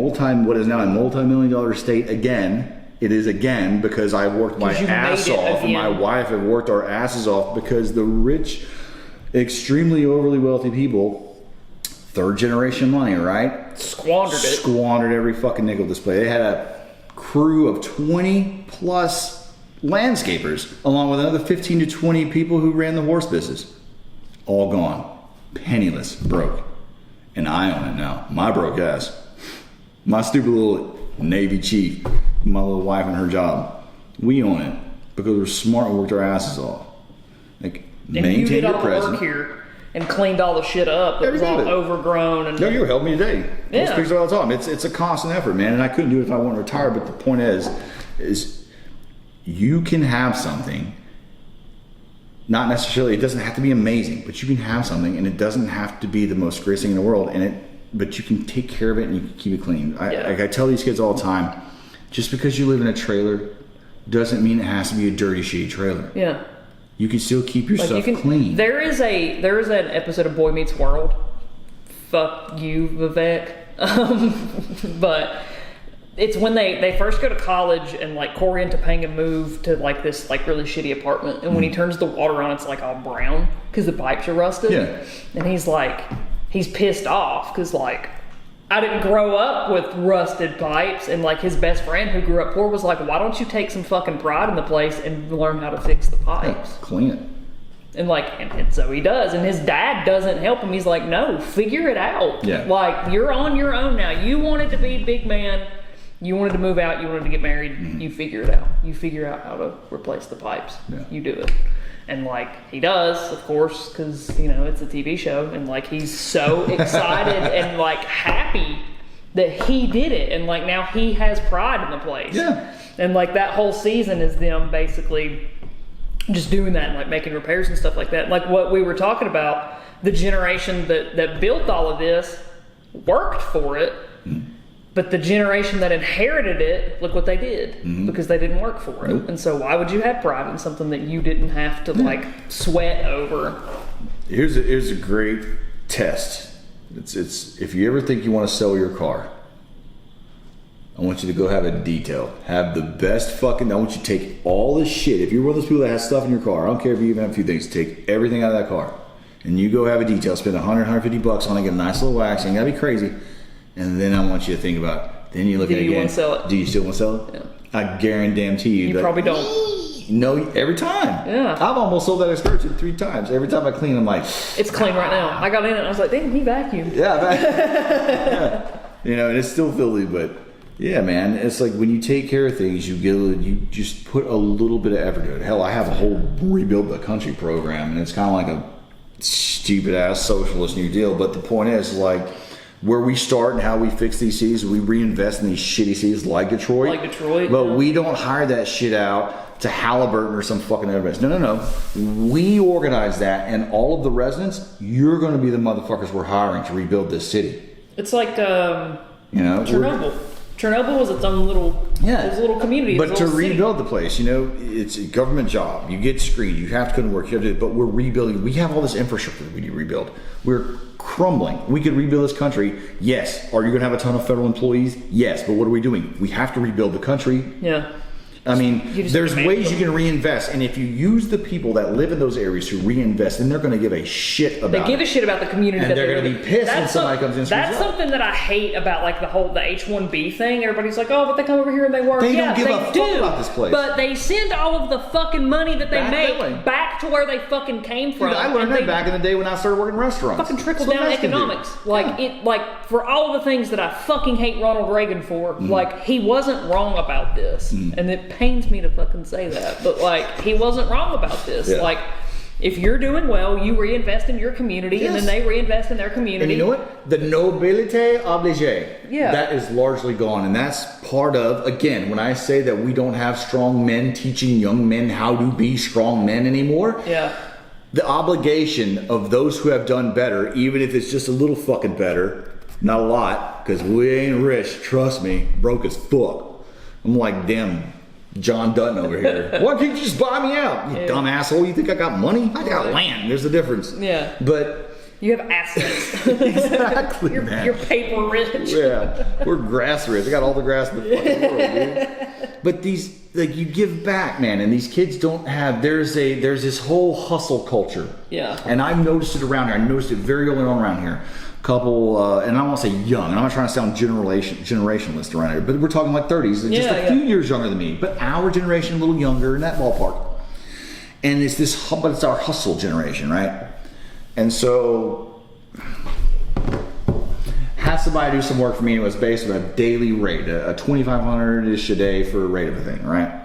what is now a multi-million-dollar estate again. It is again because I worked my ass off and my wife have worked our asses off because the rich, extremely overly wealthy people, third generation money, right? Squandered every fucking nickel display. They had a crew of 20 plus landscapers along with another 15 to 20 people who ran the horse business. All gone. Penniless. Broke. And I own it now. My broke ass. My stupid little Navy chief. My little wife and her job. We own it because we're smart and worked our asses off. Like, And maintain you did your all the present. work here and cleaned all the shit up that was all overgrown. And No, you helped me today. Yeah. Let's fix it all the time. It's a constant effort, man. And I couldn't do it if I wanted to retire. But the point is you can have something. Not necessarily. It doesn't have to be amazing, but you can have something, and it doesn't have to be the most greatest thing in the world. But you can take care of it and you can keep it clean. I tell these kids all the time, just because you live in a trailer doesn't mean it has to be a dirty, shitty trailer. yeah. You can still keep your stuff clean. There is an episode of Boy Meets World. Fuck you, Vivek. But it's when they first go to college and like Corey and Topanga move to like this like really shitty apartment, and when he turns the water on, it's like all brown because the pipes are rusted. Yeah. And he's pissed off because like I didn't grow up with rusted pipes, and like his best friend who grew up poor was like, why don't you take some fucking pride in the place and learn how to fix the pipes? Clean it. And like, and so he does, and his dad doesn't help him. He's like, no, figure it out. Yeah. Like, you're on your own now. You wanted to be big man. You wanted to move out. You wanted to get married. You figure it out. You figure out how to replace the pipes. Yeah. You do it. And like, he does, of course, because, it's a TV show. And like, he's so excited and like happy that he did it. And like, now he has pride in the place. Yeah. And like, that whole season is them basically just doing that and like making repairs and stuff like that. Like what we were talking about, the generation that built all of this worked for it, but the generation that inherited it, look what they did, because they didn't work for it. And so why would you have pride in something that you didn't have to like sweat over? Here's a great test. It's if you ever think you want to sell your car, I want you to go have a detail. Have the best fucking. I want you to take all this shit. If you're one of those people that has stuff in your car, I don't care if you even have a few things. Take everything out of that car, and you go have a detail. Spend $100-$150 on it. Get a nice little wax. Ain't gotta be crazy. And then I want you to think about. Then you look at it again. Do you want to sell it? Do you still want to sell it? Yeah. I guarantee you. You probably don't. No, every time. Yeah. I've almost sold that excursion 3 times. Every time I clean, I'm like, it's clean right now. I got in it and I was like, damn, he vacuumed. Yeah, yeah. You know, and it's still filthy, but yeah, man, it's like when you take care of things, you just put a little bit of effort into it. Hell, I have a whole rebuild the country program, and it's kind of like a stupid ass socialist New Deal. But the point is, like, where we start and how we fix these cities, we reinvest in these shitty cities like Detroit. But we don't hire that shit out to Halliburton or some fucking other place. No. We organize that, and all of the residents, you're going to be the motherfuckers we're hiring to rebuild this city. It's like, you know, Chernobyl. Chernobyl was its own little, community. But to rebuild city. the place, you know, it's a government job. You get screened. You have to go to work. You have to. But we're rebuilding. We have all this infrastructure that we need to rebuild. We're crumbling. We could rebuild this country. Yes. Are you going to have a ton of federal employees? Yes. But what are we doing? We have to rebuild the country. Yeah. I mean, there's ways you can reinvest, and if you use the people that live in those areas to reinvest, then they're going to give a shit about it. They give a shit about the community. And they're going to be pissed when somebody comes in. That's something that I hate about like the H-1B thing. Everybody's like, oh, but they come over here and they work. They don't give a fuck about this place. But they send all of the fucking money that they make back to where they fucking came from. Dude, I learned that back in the day when I started working in restaurants. Fucking trickle down economics. Like for all of the things that I fucking hate Ronald Reagan for, like he wasn't wrong about this, and it pains me to fucking say that, but like he wasn't wrong about this. Like if you're doing well, you reinvest in your community, and then they reinvest in their community. And you know what? The nobilité obligée. Yeah. That is largely gone, and that's part of, again, when I say that we don't have strong men teaching young men how to be strong men anymore. Yeah. The obligation of those who have done better, even if it's just a little fucking better, not a lot, because we ain't rich, trust me, broke as fuck. I'm like, damn, John Dutton over here. Why can't you just buy me out? You dumb asshole. You think I got money? I got land. There's a difference. Yeah. But you have assets. Exactly, man. You're paper rich. Yeah. We're grass rich. I got all the grass in the fucking world, dude. But these, like, you give back, man, and these kids don't have, there's this whole hustle culture. Yeah. And I've noticed it around here. I noticed it very early on around here. Couple, and I don't want to say young, and I'm not trying to sound generationalist around here, but we're talking like 30s, just a few years younger than me, but our generation a little younger in that ballpark. And it's this, but it's our hustle generation, right? And so, had somebody do some work for me, and it was based on a daily rate, a $2,500-ish a day for a rate of a thing, right?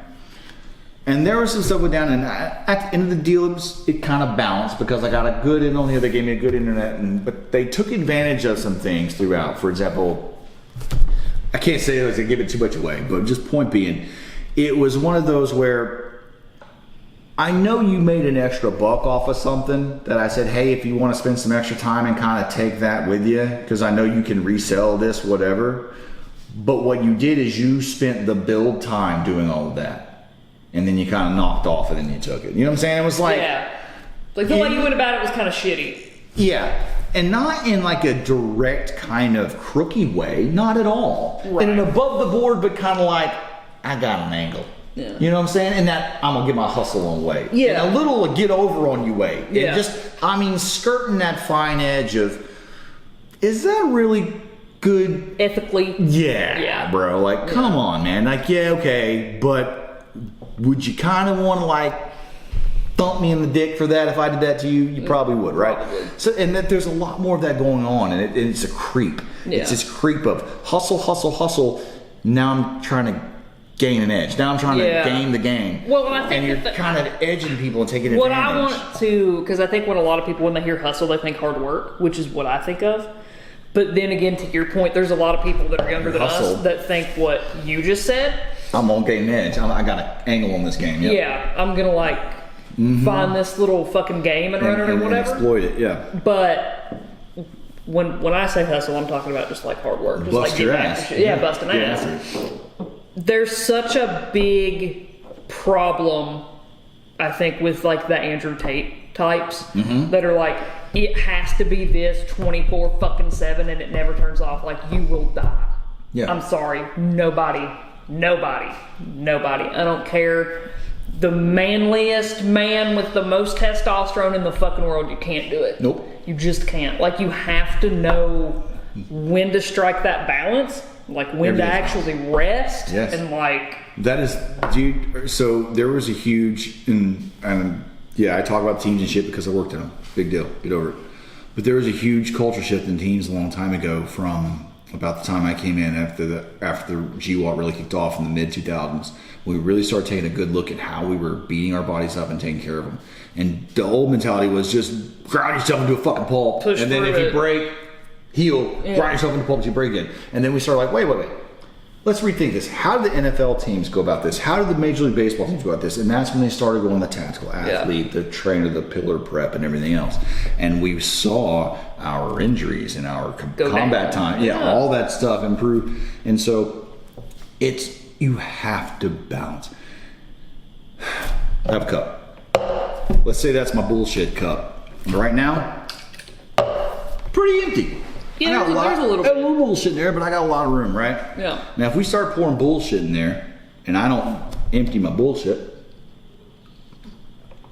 And there was some stuff went down, and at the end of the deal, it kind of balanced because I got a good in on here. They gave me a good internet, but they took advantage of some things throughout. For example, I can't say it was to give it too much away, but just point being, it was one of those where I know you made an extra buck off of something that I said, hey, if you want to spend some extra time and kind of take that with you, because I know you can resell this, whatever. But what you did is you spent the build time doing all of that. And then you kind of knocked off and then you took it. You know what I'm saying? It was like... Yeah. Like the way you went about it was kind of shitty. Yeah. And not in like a direct kind of crooky way. Not at all. Right. In an above the board, but kind of like, I got an angle. Yeah. You know what I'm saying? And that I'm going to get my hustle on way. Yeah. And a little get over on you way. Yeah. And just, I mean, skirting that fine edge of, is that really good? Ethically? Yeah. Bro. Like, come on, man. Like, yeah, okay. But... would you kind of want to like thump me in the dick for that if I did that to you? You probably would, right? Probably. So, and that there's a lot more of that going on, and it's a creep. Yeah. It's this creep of hustle. Now I'm trying to gain an edge. Now I'm trying to game the game. Well, I think and you're kind of edging people and taking advantage. What I want to, because I think when a lot of people, when they hear hustle, they think hard work, which is what I think of. But then again, to your point, there's a lot of people that are younger than us that think what you just said. I'm gonna gain an edge. I got an angle on this game. Yep. Yeah, I'm gonna like find this little fucking game and run it or and whatever. exploit it, yeah. But when I say hustle, I'm talking about just like hard work. Just Bust like your getting ass. after shit. Yeah, busting Get ass. after it. There's such a big problem, I think, with like the Andrew Tate types that are like, it has to be this 24/7 and it never turns off. Like, you will die. Yeah. I'm sorry. Nobody. I don't care. The manliest man with the most testosterone in the fucking world, you can't do it. Nope. You just can't. Like, you have to know when to strike that balance, like when to actually rest. Yes. And like, That is, dude. So there was a huge, and yeah, I talk about teams and shit because I worked in them. Big deal. Get over it. But there was a huge culture shift in teams a long time ago from about the time I came in after the GWAT really kicked off in the mid 2000s. We really started taking a good look at how we were beating our bodies up and taking care of them. And the old mentality was just grind yourself into a fucking pulp, Push and then through if you it. break, heal, grind yourself into a pulp, you break it. And then we started like, wait. Let's rethink this. How do the NFL teams go about this? How do the Major League Baseball teams go about this? And that's when they started going the tactical athlete, the trainer, the pillar prep, and everything else. And we saw our injuries and our combat time, all that stuff improve. And so you have to balance. I have a cup. Let's say that's my bullshit cup. Right now, pretty empty. Yeah, I got there's a little got bit. a little bullshit in there, but I got a lot of room, right? Yeah. Now, if we start pouring bullshit in there, and I don't empty my bullshit,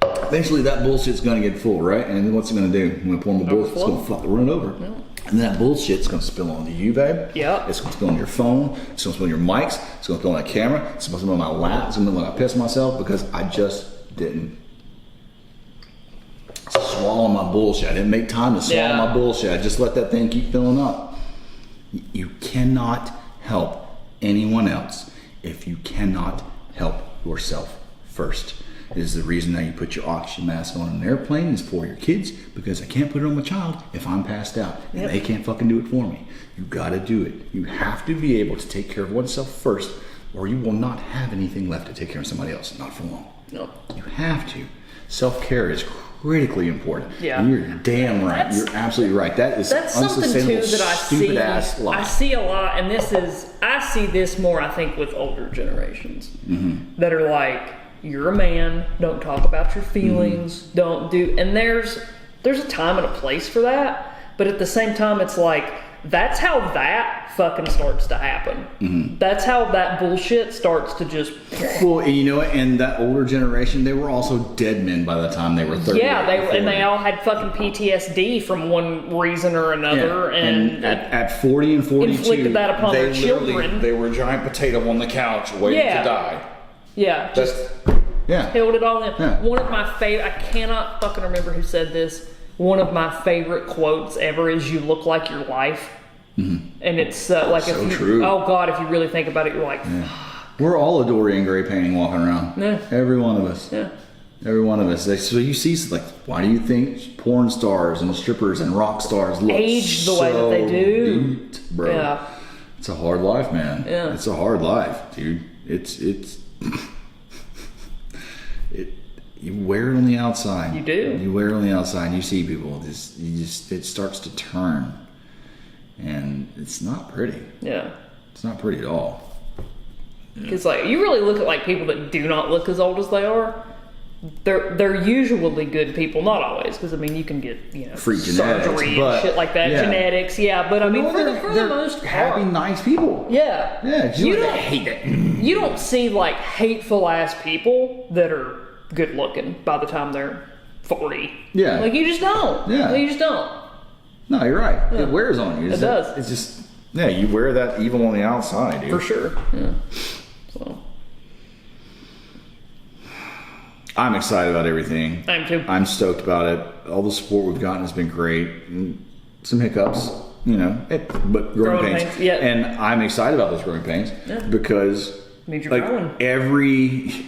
eventually that bullshit's gonna get full, right? And then what's it gonna do? When I pour my bullshit, it's gonna fucking run over. Yeah. And then that bullshit's gonna spill onto you, babe. Yeah. It's gonna spill on your phone. It's gonna spill on your mics. It's gonna spill on that camera. It's gonna spill on my lap. It's gonna spill on I piss myself because I just didn't swallow my bullshit. I didn't make time to swallow my bullshit. I just let that thing keep filling up. You cannot help anyone else if you cannot help yourself first. It is the reason that you put your oxygen mask on an airplane is for your kids, because I can't put it on my child if I'm passed out and they can't fucking do it for me. You gotta do it. You have to be able to take care of oneself first, or you will not have anything left to take care of somebody else, not for long. No. You have to. Self-care is critically important. Yeah. And you're damn right. That's- You're absolutely right. That is That's something too unsustainable, that I stupid see. ass life. I see a lot, and I see this more, I think, with older generations that are like, "You're a man. Don't talk about your feelings. Don't do." And there's a time and a place for that, but at the same time, it's like that's how that fucking starts to happen. That's how that bullshit starts to just. Well, and you know what? And that older generation, they were also dead men by the time they were 30. Yeah, they all had fucking PTSD from one reason or another, and at 40 and 42, inflicted that upon their literally- children. They were a giant potato on the couch waiting Yeah. to die. yeah, just Yeah. held it all in. Yeah. One of my favorite, I cannot fucking remember who said this. One of my favorite quotes ever is "You look like your life," and it's like So if you, true. oh god, if you really think about it, you're like, We're all a Dorian Gray painting walking around. Yeah. Every one of us. yeah, Every one of us. So you see, like, why do you think porn stars and strippers and rock stars look Age the way that they do. duped, bro? Yeah. It's a hard life, man. Yeah. It's a hard life, dude. It's you wear it on the outside. You do. You wear it on the outside, and you see people. It starts to turn, and it's not pretty. yeah. It's not pretty at all. Because like you really look at like people that do not look as old as they are. They're usually good people, not always, because I mean you can get Freak genetics, surgery but- and shit like that, yeah. genetics, yeah. But I mean for the They're most happy, part, nice people. yeah, Yeah, You you don't hate it. You don't see like hateful ass people that are good looking by the time they're 40. Yeah. like you just don't. Yeah. you just don't. No, you're right. It wears on you. It does. It's just, yeah, you wear that evil on the outside, dude. For sure. Yeah. So I'm excited about everything. I am too. I'm stoked about it. All the support we've gotten has been great. Some hiccups, but growing Growing pains. pains, yeah. And I'm excited about those growing pains because Means you're like growing.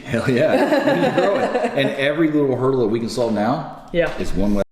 hell yeah, means you're growing. And every little hurdle that we can solve now Yeah. is one less